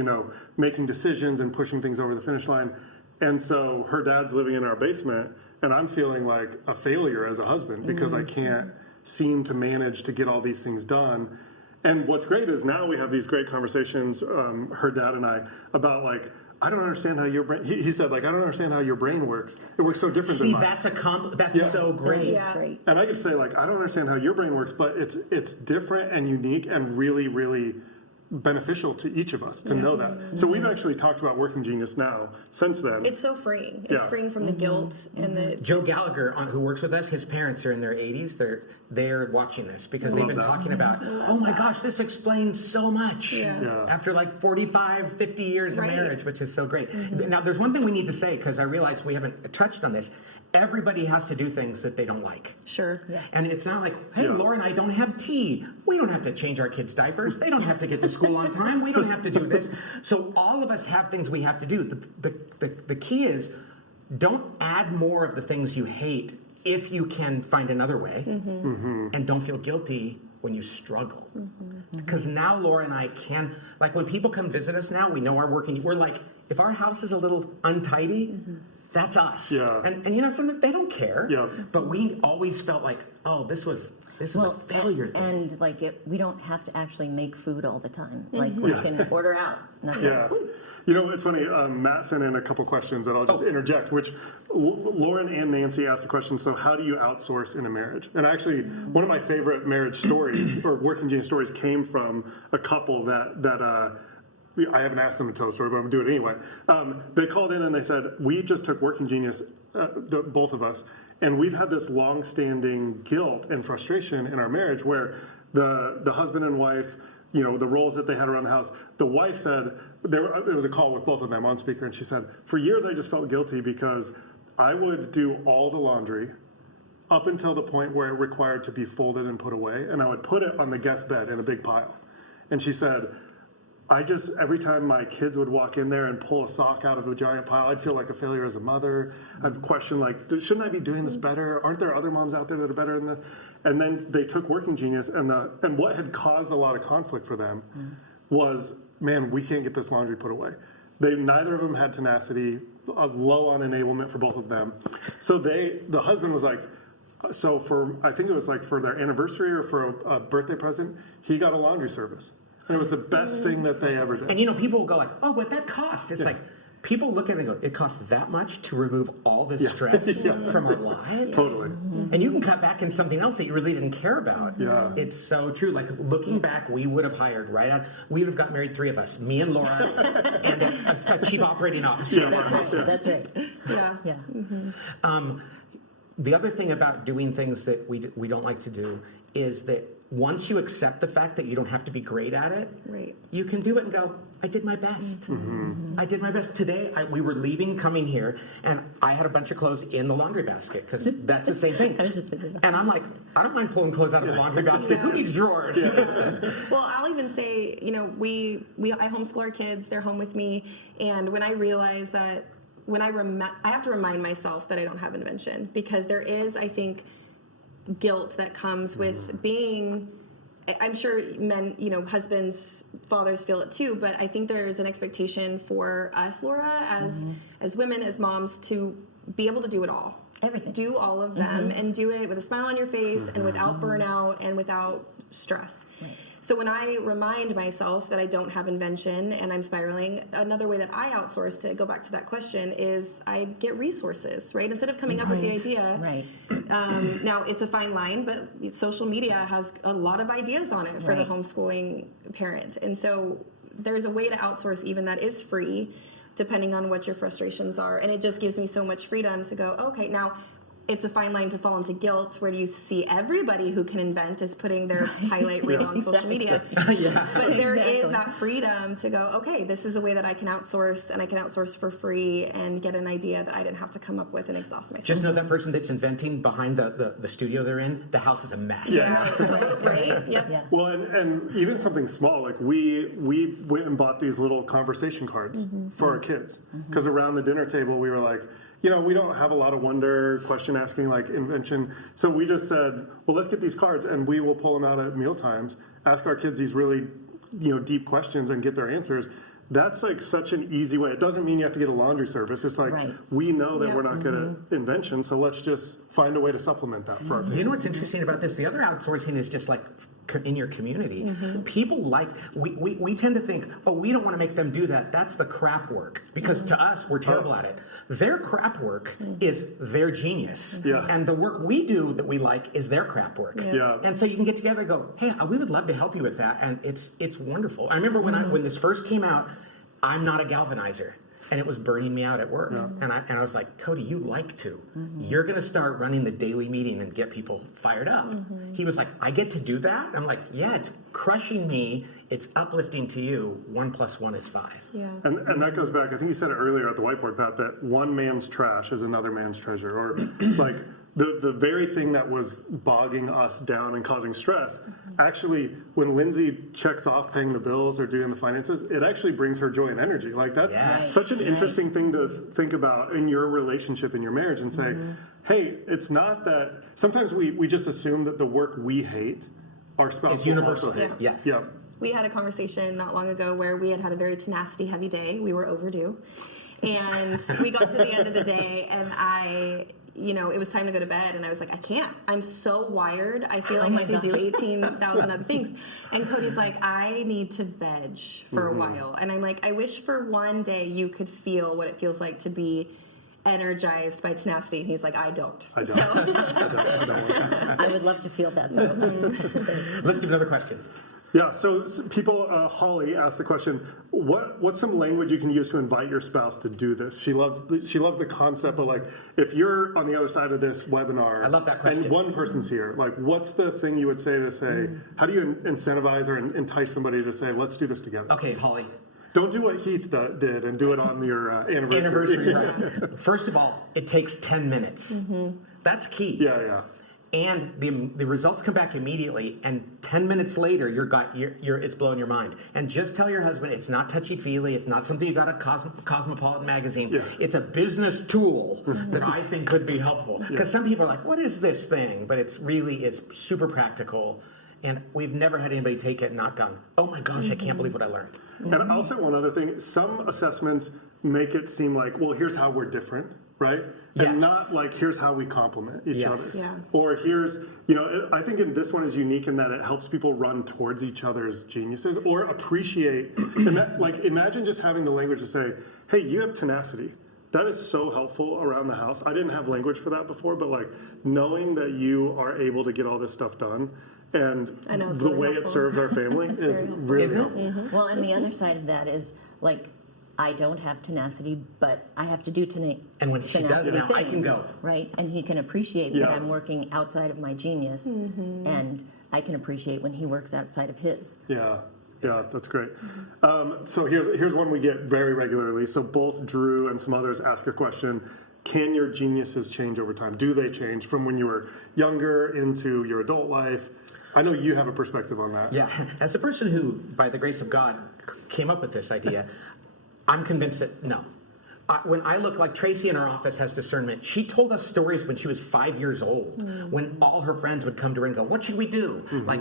making decisions and pushing things over the finish line. And so her dad's living in our basement, and I'm feeling like a failure as a husband because I can't seem to manage to get all these things done. And what's great is now we have these great conversations, her dad and I, about like, I don't understand how your brain, he said, like, I don't understand how your brain works. It works so different than mine. That's so great. That's great. And I could say, like, I don't understand how your brain works, but it's different and unique and really, really beneficial to each of us to know that. So we've actually talked about Working Genius now since then. It's so freeing. It's freeing from the guilt and the. Joe Gallagher, who works with us, his parents are in their 80s. They're watching this because they've been talking about, oh my gosh, this explains so much after like 45, 50 years of marriage, which is so great. Now, there's one thing we need to say, because I realize we haven't touched on this. Everybody has to do things that they don't like. Sure. Yes. And it's not like, hey, Laura and I don't have tea. We don't have to change our kids' diapers. They don't have to get to school on time. We don't have to do this. So all of us have things we have to do. The key is, don't add more of the things you hate if you can find another way. And don't feel guilty when you struggle. Because now Laura and I can, like when people come visit us now, we know our working, we're like, if our house is a little untidy, that's us. Yeah. And something they don't care. Yeah. But we always felt like, oh, this is a failure thing. And like we don't have to actually make food all the time. Like we can order out. And that's it. It's funny, Matt sent in a couple questions that I'll just interject, which Lauren and Nancy asked a question, so how do you outsource in a marriage? And actually, one of my favorite marriage stories, or Working Genius stories, came from a couple that I haven't asked them to tell the story, but I'm going to do it anyway. They called in and they said, we just took Working Genius, both of us, and we've had this long-standing guilt and frustration in our marriage where the husband and wife, the roles that they had around the house, the wife said, it was a call with both of them on speaker, and she said, for years I just felt guilty because I would do all the laundry up until the point where it required to be folded and put away, and I would put it on the guest bed in a big pile. And she said, every time my kids would walk in there and pull a sock out of a giant pile, I'd feel like a failure as a mother. I'd question, like, shouldn't I be doing this better? Aren't there other moms out there that are better than this? And then they took Working Genius, and what had caused a lot of conflict for them was, man, we can't get this laundry put away. Neither of them had tenacity, low on enablement for both of them. So the husband was like, I think it was like for their anniversary or for a birthday present, he got a laundry service. And it was the best thing that they ever did. And people will go like, oh, what that cost? It's like, people look at it and go, it costs that much to remove all this stress from our lives? Totally. And you can cut back in something else that you really didn't care about. Yeah. It's so true. Like looking back, we would have hired we would have got married, 3 of us, me and Laura, and a chief operating officer. Yeah, that's right. That's right. Yeah. The other thing about doing things that we don't like to do is that once you accept the fact that you don't have to be great at it, you can do it and go, I did my best. I did my best. Today, we were leaving, coming here, and I had a bunch of clothes in the laundry basket, because that's the same thing. I was just thinking that. And I'm like, I don't mind pulling clothes out of the laundry basket. Who needs drawers? Well, I'll even say, I homeschool our kids, they're home with me, and when I realize that, I have to remind myself that I don't have invention, because there is, I think, guilt that comes with being I'm sure men, husbands, fathers feel it too, but I think there's an expectation for us, Laura, as women, as moms, to be able to do it all. Everything. Do all of them and do it with a smile on your face and without burnout and without stress. Right. So when I remind myself that I don't have invention and I'm spiraling, another way that I outsource, to go back to that question, is I get resources, right? Instead of coming up with the idea. Right. Now, it's a fine line, but social media has a lot of ideas on it for the Right. homeschooling parent. And so there's a way to outsource even that is free, depending on what your frustrations are. And it just gives me so much freedom to go, okay, now it's a fine line to fall into guilt, where you see everybody who can invent is putting their highlight reel on social media. But there is that freedom to go, okay, this is a way that I can outsource, and I can outsource for free and get an idea that I didn't have to come up with and exhaust myself. Just know that person that's inventing behind the studio they're in, the house is a mess. Right? Yep. Yeah. Well, and even something small, like we went and bought these little conversation cards for our kids, because around the dinner table we were like, we don't have a lot of wonder, question asking, like invention. So we just said, well, let's get these cards and we will pull them out at meal times, ask our kids these really, deep questions and get their answers. That's like such an easy way. It doesn't mean you have to get a laundry service. It's like, we know that we're not good at invention, so let's just find a way to supplement that for our family. You know what's interesting about this? The other outsourcing is just like in your community. People we tend to think, oh, we don't want to make them do that. That's the crap work. Because to us, we're terrible at it. Their crap work is their genius. Yeah. And the work we do that we like is their crap work. Yeah. And so you can get together and go, hey, we would love to help you with that. And it's wonderful. I remember when this first came out, I'm not a galvanizer. And it was burning me out at work. And I was like, Cody, you like to. You're going to start running the daily meeting and get people fired up. He was like, I get to do that? I'm like, yeah, it's crushing me. It's uplifting to you. 1 + 1 is 5. Yeah. And that goes back, I think you said it earlier at the whiteboard, Pat, that one man's trash is another man's treasure. Or like the very thing that was bogging us down and causing stress, actually, when Lindsay checks off paying the bills or doing the finances, it actually brings her joy and energy. Like that's such an interesting thing to think about in your relationship, in your marriage, and say, hey, it's not that, sometimes we just assume that the work we hate, our spouse It's will universal. also hate. Yes. Yeah. We had a conversation not long ago where we had a very tenacity heavy day. We were overdue. And we got to the end of the day and it was time to go to bed and I was like, I can't. I'm so wired. I feel like I could do 18,000 other things. And Cody's like, I need to veg for a while. And I'm like, I wish for one day you could feel what it feels like to be energized by tenacity. And he's like, I don't. I don't. So. I don't. I would love to feel that, though. Let's do another question. Yeah, so people, Holly asked the question, what's some language you can use to invite your spouse to do this? She loves the concept of like, if you're on the other side of this webinar, I love that question. and one person's here, like what's the thing you would say, how do you incentivize or entice somebody to say, let's do this together? Okay, Holly. Don't do what Heath did and do it on your Anniversary, right. First of all, it takes 10 minutes. That's key. Yeah. And the results come back immediately, and 10 minutes later, it's blowing your mind. And just tell your husband it's not touchy-feely, it's not something you got at Cosmopolitan magazine. Yeah. It's a business tool that I think could be helpful. Because some people are like, what is this thing? But it's super practical. And we've never had anybody take it and not gone, oh my gosh, I can't believe what I learned. And I'll say one other thing. Some assessments make it seem like, well, here's how we're different, right? And not like, here's how we complement each other. Yeah. Or here's, I think this one is unique in that it helps people run towards each other's geniuses or appreciate, imagine just having the language to say, hey, you have tenacity. That is so helpful around the house. I didn't have language for that before, but like knowing that you are able to get all this stuff done and the really way it helpful. serves our family is really helpful. Well, and the other side of that is like, I don't have tenacity, but I have to do And when she does it now, I can go. Right, and he can appreciate that I'm working outside of my genius, and I can appreciate when he works outside of his. Yeah, that's great. So here's one we get very regularly. So both Drew and some others ask a question. Can your geniuses change over time? Do they change from when you were younger into your adult life? I know you have a perspective on that. Yeah, as a person who, by the grace of God, came up with this idea, I'm convinced that no. When I look, like Tracy in our office has discernment. She told us stories when she was 5 years old, when all her friends would come to her and go, what should we do? Like,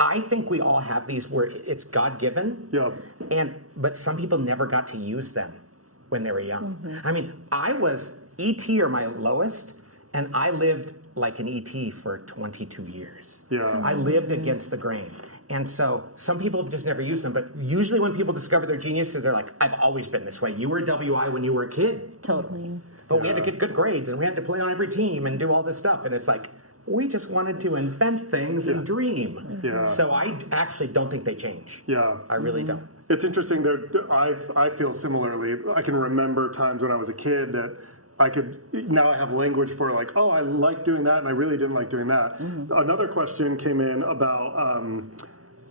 I think we all have these where it's God-given. Yeah. But some people never got to use them when they were young. I mean, I was ET or my lowest, and I lived like an ET for 22 years. Yeah. I lived against the grain. And so some people have just never used them. But usually when people discover their geniuses, they're like, I've always been this way. You were a WI when you were a kid. Totally. But we had to get good grades, and we had to play on every team and do all this stuff. And it's like, we just wanted to invent things and dream. Yeah. So I actually don't think they change. Yeah. I really don't. It's interesting. I feel similarly. I can remember times when I was a kid that now I have language for like, oh, I like doing that, and I really didn't like doing that. Another question came in about,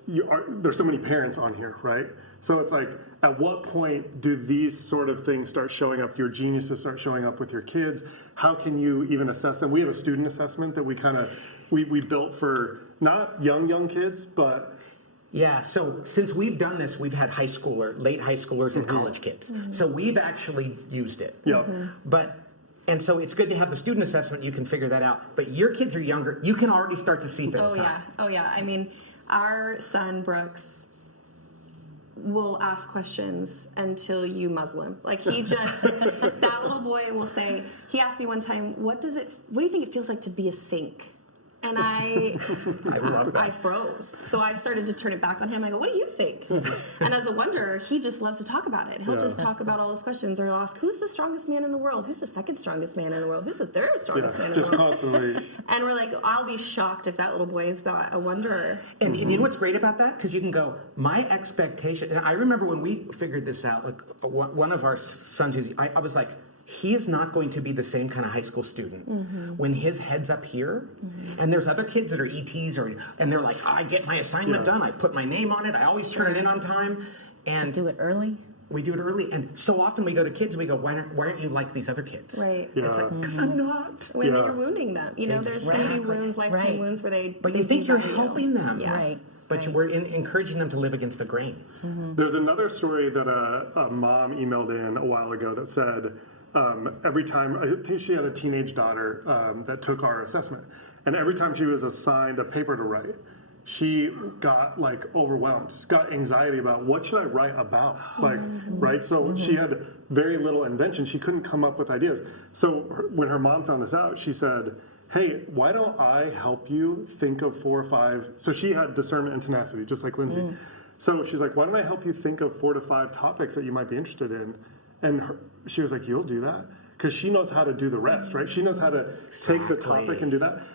there's so many parents on here, right? So it's like, at what point do these sort of things start showing up, your geniuses start showing up with your kids? How can you even assess them? We have a student assessment that we built for not young kids, but... Yeah, so since we've done this, we've had late high schoolers and college kids. So we've actually used it. Yeah. And so it's good to have the student assessment, you can figure that out. But your kids are younger, you can already start to see things. Oh yeah. I mean, our son Brooks will ask questions until you muzzle him. Like he just, that little boy will say, he asked me one time, what do you think it feels like to be a sink? And I love that. I froze. So I started to turn it back on him. I go, what do you think? And as a wonderer, he just loves to talk about it. He'll just talk about all those questions, or he'll ask, who's the strongest man in the world? Who's the second strongest man in the world? Who's the third strongest man in the world? Just constantly. And we're like, I'll be shocked if that little boy is not a wonderer. And you know what's great about that? Because you can go, my expectation, and I remember when we figured this out, like one of our sons, I was like, he is not going to be the same kind of high school student when his head's up here. And there's other kids that are ETs, and they're like, I get my assignment done, I put my name on it, I always turn it in on time. And Do it early. we do it early. And so often we go to kids, we go, why aren't you like these other kids? Right. Yeah. It's like, because I'm not. When you're wounding them. You know, there's going to be Exactly. wounds, lifetime wounds where they... But they you think see you're value. helping them. Yeah. Right. But we're encouraging them to live against the grain. There's another story that a mom emailed in a while ago that said, every time, I think she had a teenage daughter that took our assessment, and every time she was assigned a paper to write, she got like overwhelmed. She got anxiety about what should I write about, right? So she had very little invention. She couldn't come up with ideas. So when her mom found this out, she said, hey, why don't I help you think of 4 or 5? So she had discernment and tenacity, just like Lindsay. So she's like, why don't I help you think of 4 to 5 topics that you might be interested in? And she was like, you'll do that? Because she knows how to do the rest, right? She knows how to take the topic and do that.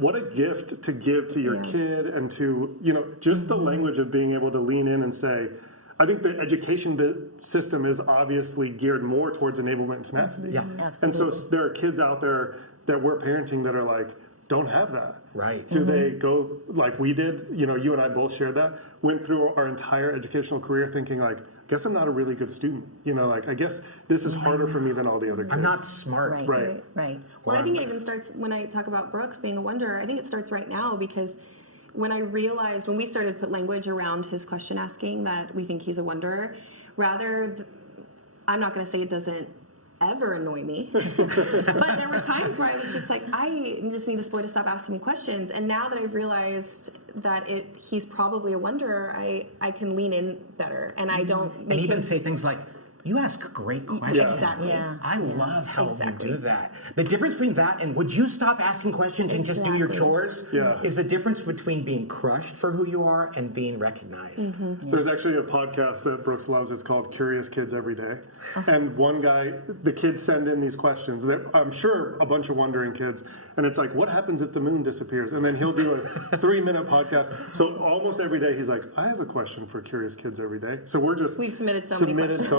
What a gift to give to your kid, and to, just the language of being able to lean in and say, I think the education system is obviously geared more towards enablement and tenacity. Yeah. Absolutely. And so there are kids out there that we're parenting that are like, don't have that. Right. Do they go like we did? You and I both shared that. Went through our entire educational career thinking like, I guess I'm not a really good student. I guess this is harder for me than all the other kids. I'm not smart. Right. Well, I think it even starts when I talk about Brooks being a wanderer. I think it starts right now, because when I realized, when we started to put language around his question asking, that we think he's a wanderer, I'm not going to say it doesn't ever annoy me, but there were times where I was just like, I just need this boy to stop asking me questions. And now that I've realized that he's probably a wanderer, I can lean in better, and I don't make And even him say things like, you ask great questions. Exactly. Yeah. I love how Exactly. you do that. The difference between that and would you stop asking questions and just do your chores is the difference between being crushed for who you are and being recognized. There's actually a podcast that Brooks loves. It's called Curious Kids Every Day. And one guy, the kids send in these questions. I'm sure a bunch of wondering kids. And it's like, what happens if the moon disappears? And then he'll do a 3-minute podcast. So almost every day he's like, I have a question for Curious Kids Every Day. So We've submitted so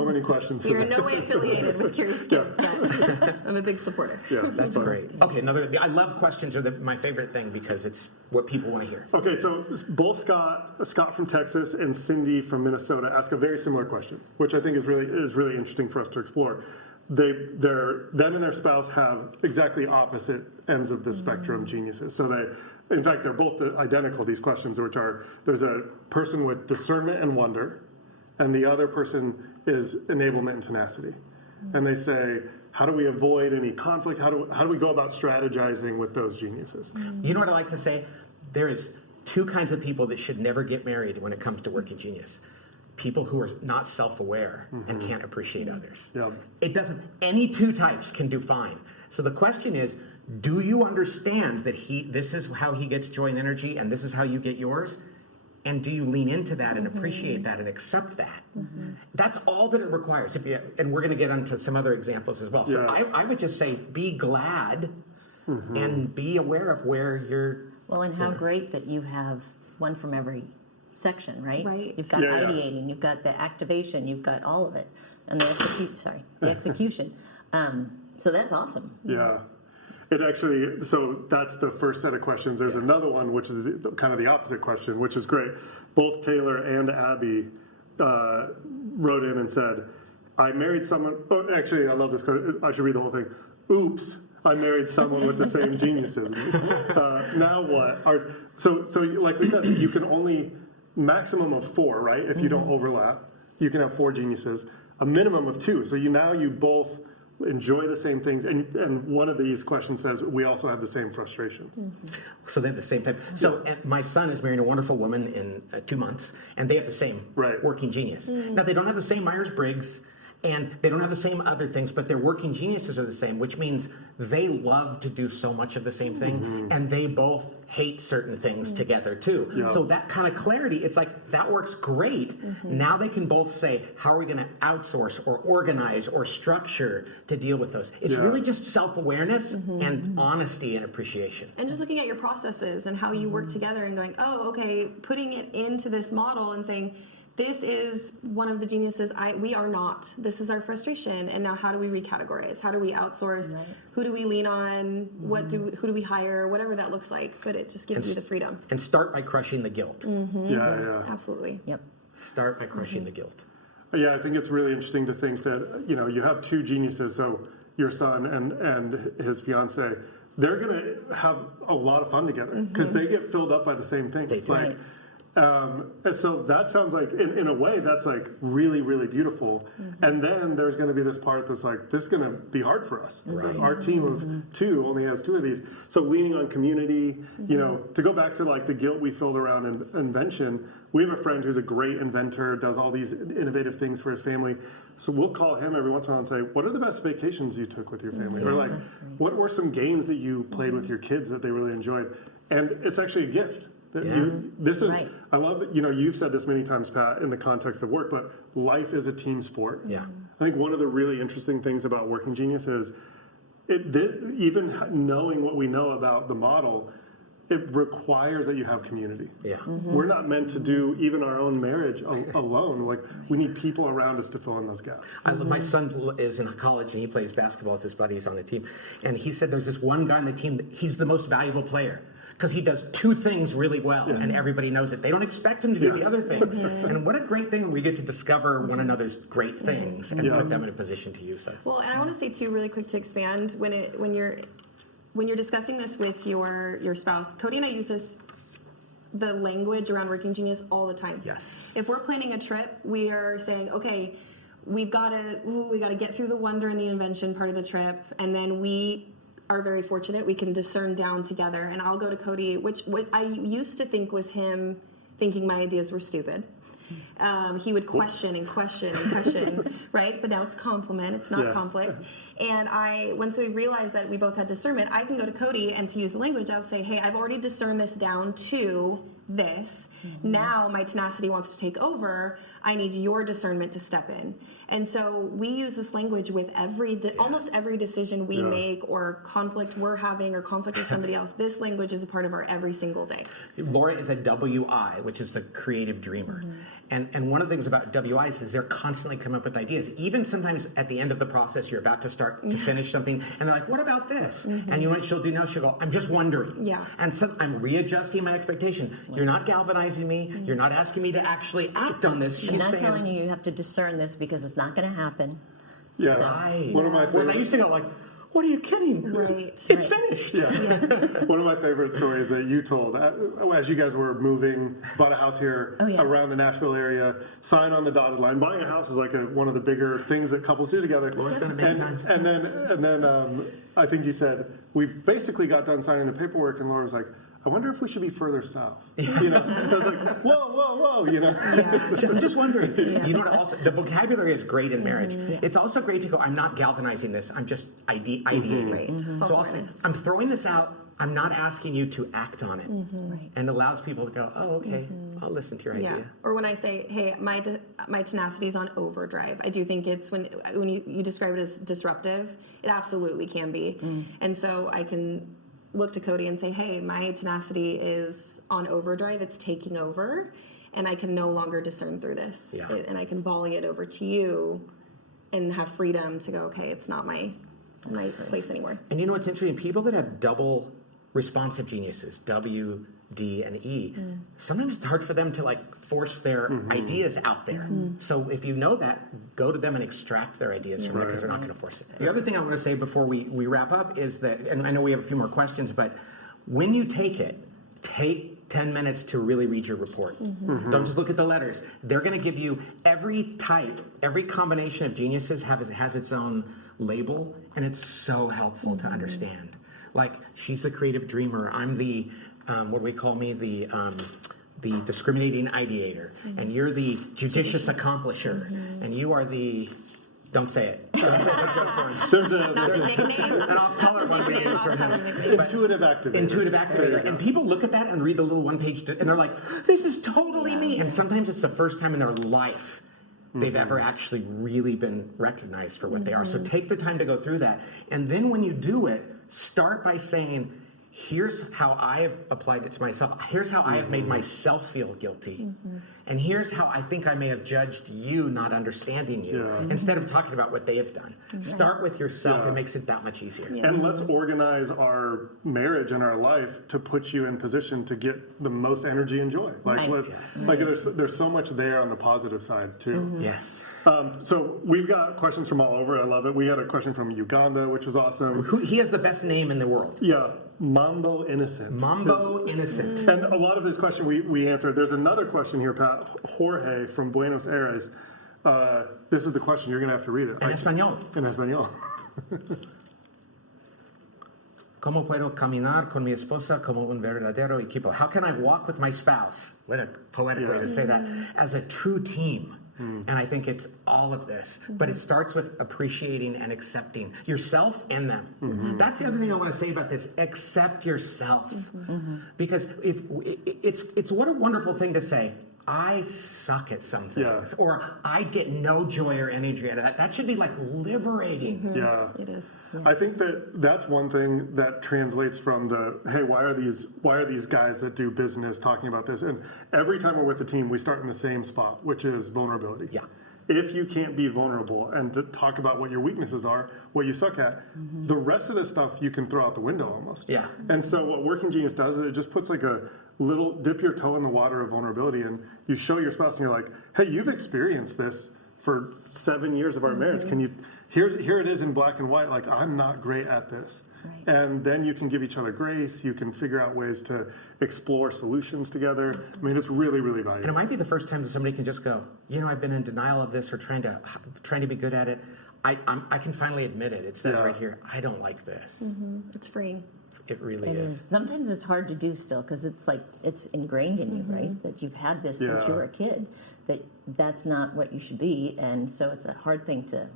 many questions. We are in no way affiliated with Curious Kids, but I'm a big supporter. Yeah, That's great. Okay, I love questions are my favorite thing because it's what people want to hear. Okay, so both Scott from Texas and Cindy from Minnesota ask a very similar question, which I think is really interesting for us to explore. Them and their spouse have exactly opposite ends of the spectrum geniuses. So in fact, they're both identical, these questions, which are, there's a person with discernment and wonder, and the other person is enablement and tenacity. And they say, how do we avoid any conflict? How do we go about strategizing with those geniuses? You know what I like to say? There is two kinds of people that should never get married when it comes to working genius. People who are not self-aware and can't appreciate others. Yeah. It doesn't, any two types can do fine. So the question is, do you understand that this is how he gets joy and energy and this is how you get yours? And do you lean into that and appreciate that and accept that? That's all that it requires. And we're going to get into some other examples as well. So I would just say, be glad and be aware of where you're. Well, and how great that you have one from every section, right? Right. You've got ideating, you've got the activation, you've got all of it, and the execution. So that's awesome. Yeah. It actually, so that's the first set of questions. There's another one, which is kind of the opposite question, which is great. Both Taylor and Abby wrote in and said, I married someone, actually, I love this question. I should read the whole thing. Oops, I married someone with the same geniuses. Now what? So like we said, you can only, maximum of 4, right? If you don't overlap, you can have 4 geniuses. A minimum of 2. So you both enjoy the same things, and one of these questions says we also have the same frustrations. So they have the same type. So my son is marrying a wonderful woman in 2 months, and they have the same working genius. Now they don't have the same Myers-Briggs, and they don't have the same other things, but their working geniuses are the same, which means they love to do so much of the same thing, and they both hate certain things together too. Yeah. So that kind of clarity, it's like, that works great. Now they can both say, how are we going to outsource or organize or structure to deal with those? It's really just self-awareness and honesty and appreciation. And just looking at your processes and how you work together and going, oh, okay, putting it into this model and saying, this is one of the geniuses we are not. This is our frustration. And now how do we recategorize? How do we outsource? Right. Who do we lean on? Who do we hire? Whatever that looks like. But it just gives you the freedom. And start by crushing the guilt. Yeah. Absolutely. Yep. Start by crushing the guilt. Yeah, I think it's really interesting to think that, you have 2 geniuses, so your son and his fiance, they're going to have a lot of fun together because they get filled up by the same things. They do. Like, and so that sounds like, in a way, that's like really, really beautiful. And then there's going to be this part that's like, this is going to be hard for us. Right. Our team of 2 only has 2 of these. So leaning on community, to go back to like the guilt we felt around invention, we have a friend who's a great inventor, does all these innovative things for his family. So we'll call him every once in a while and say, what are the best vacations you took with your family? Or like, what were some games that you played with your kids that they really enjoyed? And it's actually a gift. I love that, you've said this many times, Pat, in the context of work, but life is a team sport. Yeah. I think one of the really interesting things about Working Genius is even knowing what we know about the model, it requires that you have community. Yeah. We're not meant to do even our own marriage alone. Like, we need people around us to fill in those gaps. My son is in college and he plays basketball with his buddies on the team. And he said there's this one guy on the team, he's the most valuable player, because he does 2 things really well, and everybody knows it. They don't expect him to do the other things. And what a great thing when we get to discover one another's great things and put them in a position to use those. Well, and I want to say too, really quick, to expand, when you're discussing this with your spouse, Cody and I use the language around Working Genius all the time. Yes. If we're planning a trip, we are saying, okay, we got to get through the wonder and the invention part of the trip, and then we are very fortunate we can discern down together. And I'll go to Cody, what I used to think was him thinking my ideas were stupid. He would question and question and question, right? But now it's compliment, it's not conflict. And once we realized that we both had discernment, I can go to Cody, and to use the language, I'll say, hey, I've already discerned this down to this. Now my tenacity wants to take over. I need your discernment to step in. And so we use this language with almost every decision we make, or conflict we're having, or conflict with somebody else. This language is a part of our every single day. Laura is a WI, which is the creative dreamer. And one of the things about WIs is they're constantly coming up with ideas. Even sometimes at the end of the process, you're about to start to finish something, and they're like, what about this? And you know what she'll do now? She'll go, I'm just wondering. Yeah. And so I'm readjusting my expectation. You're not galvanizing me. You're not asking me to actually act on this. She's not telling you have to discern this because it's not going to happen. Yeah. Right. One of my Whereas I used to go like, what are you kidding? Right. It's finished. Yeah. One of my favorite stories that you told, as you guys were moving, bought a house here around the Nashville area, sign on the dotted line. Buying a house is like one of the bigger things that couples do together. Laura's done it many times. And then I think you said, we basically got done signing the paperwork, and Laura was like, I wonder if we should be further south. You know, I was like, whoa, you know. I'm just wondering, you know what also, the vocabulary is great in marriage. It's also great to go, I'm not galvanizing this, I'm just ideating. Right. So I'll say, I'm throwing this out, I'm not asking you to act on it. Right. And allows people to go, oh, okay, I'll listen to your idea. Or when I say, hey, my tenacity is on overdrive. I do think it's when you describe it as disruptive, it absolutely can be. And so I can look to Cody and say, hey, my tenacity is on overdrive, it's taking over, and I can no longer discern through this. And I can volley it over to you and have freedom to go, okay, it's not my place anymore. And you know what's interesting? People that have double responsive geniuses, W, D, and E, sometimes it's hard for them to like force their ideas out there. So if you know that, go to them and extract their ideas from that because they're not going to force it. The other thing I want to say before we wrap up is that, and I know we have a few more questions, but when you take 10 minutes to really read your report. Don't just look at the letters. They're going to give you every type, every combination of geniuses has its own label, and it's so helpful to understand. Like, she's the creative dreamer. I'm the, what do we call me? The discriminating ideator. And you're the judicious accomplisher. And you are the, don't say it. There's Not the nickname. And I'll call it one thing. intuitive activator. Intuitive activator. And people look at that and read the little one page, and they're like, this is totally me. And sometimes it's the first time in their life they've ever actually really been recognized for what they are. So take the time to go through that. And then when you do it, start by saying, here's how I have applied it to myself. Here's how I have made myself feel guilty. And here's how I think I may have judged you not understanding you. Instead of talking about what they have done. Start with yourself. It makes it that much easier. And let's organize our marriage and our life to put you in position to get the most energy and joy. Like, there's so much there on the positive side too. Yes. So we've got questions from all over. I love it. We had a question from Uganda, which was awesome. He has the best name in the world. Yeah, Mambo Innocent. Mambo Innocent. And a lot of his question we answered. There's another question here, Pat. Jorge from Buenos Aires. This is the question. You're going to have to read it. En español. En español. ¿Cómo puedo caminar con mi esposa como un verdadero equipo? How can I walk with my spouse? What a poetic way to say that. As a true team. And I think it's all of this. But it starts with appreciating and accepting yourself and them. That's the other thing I want to say about this. Accept yourself. Because it's what a wonderful thing to say. I suck at some things. Or I get no joy or energy out of that. That should be like liberating. Yeah. It is. I think that's one thing that translates from the, hey, why are these guys that do business talking about this? And every time we're with the team, we start in the same spot, which is vulnerability. Yeah. If you can't be vulnerable and to talk about what your weaknesses are, what you suck at, the rest of the stuff you can throw out the window almost. Yeah. And so what Working Genius does is it just puts like a little, dip your toe in the water of vulnerability, and you show your spouse and you're like, hey, you've experienced this for 7 years of our marriage. Can you, here it is in black and white, like, I'm not great at this. Right. And then you can give each other grace. You can figure out ways to explore solutions together. I mean, it's really, really valuable. And it might be the first time that somebody can just go, you know, I've been in denial of this or trying to be good at it. I can finally admit it. It says right here, I don't like this. It's freeing. It really It is. is. Sometimes it's hard to do still because it's like it's ingrained in you, right? That you've had this since you were a kid. That's not what you should be, and so it's a hard thing to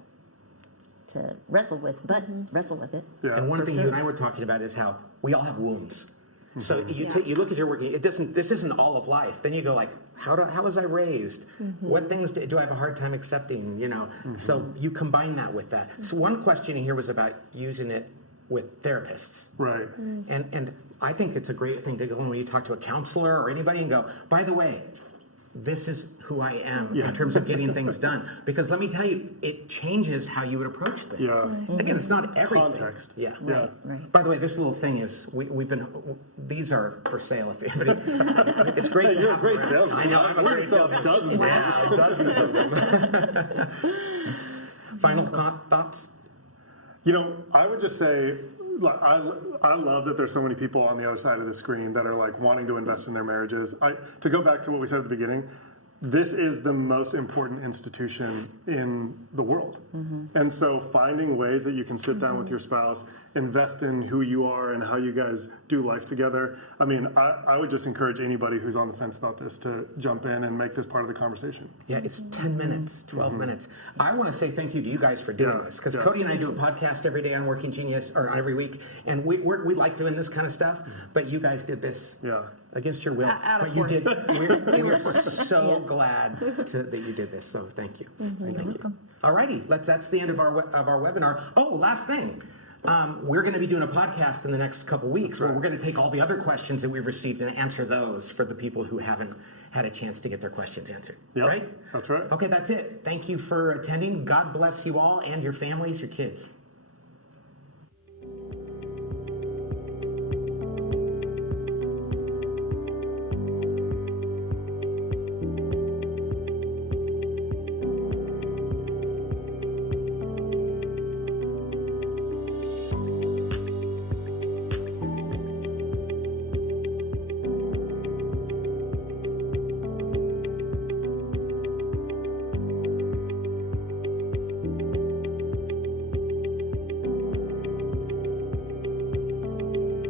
wrestle with, but wrestle with it. Yeah, and one thing you and I were talking about is how we all have wounds. So you look at your working. This isn't all of life. Then you go like, how was I raised? What things do I have a hard time accepting? You know. So you combine that with that. So one question here was about using it with therapists. Right. And I think it's a great thing to go when you talk to a counselor or anybody and go, by the way, this is who I am in terms of getting things done. Because let me tell you, it changes how you would approach things. Yeah. Again, it's not everything. Context. Yeah. Right. By the way, this little thing is, these are for sale. If anybody, it's great to You're have a great them around. salesman. I know, I'm a great salesman. Dozens Wow, dozens of them. Final thoughts? You know, I would just say, like, I love that there's so many people on the other side of the screen that are like wanting to invest in their marriages. To go back to what we said at the beginning, this is the most important institution in the world. And so finding ways that you can sit down with your spouse invest in who you are and how you guys do life together. I mean, I would just encourage anybody who's on the fence about this to jump in and make this part of the conversation. Yeah, it's 10 minutes, 12 minutes. I want to say thank you to you guys for doing this, because Cody and I do a podcast every day on Working Genius, or every week, and we like doing this kind of stuff, but you guys did this against your will. Out of But you force. did. We're so glad that you did this, so thank you. Thank you. All righty, that's the end of our webinar. Oh, last thing. We're going to be doing a podcast in the next couple weeks where we're going to take all the other questions that we've received and answer those for the people who haven't had a chance to get their questions answered. Yep, right? that's right. Okay, that's it. Thank you for attending. God bless you all and your families, your kids.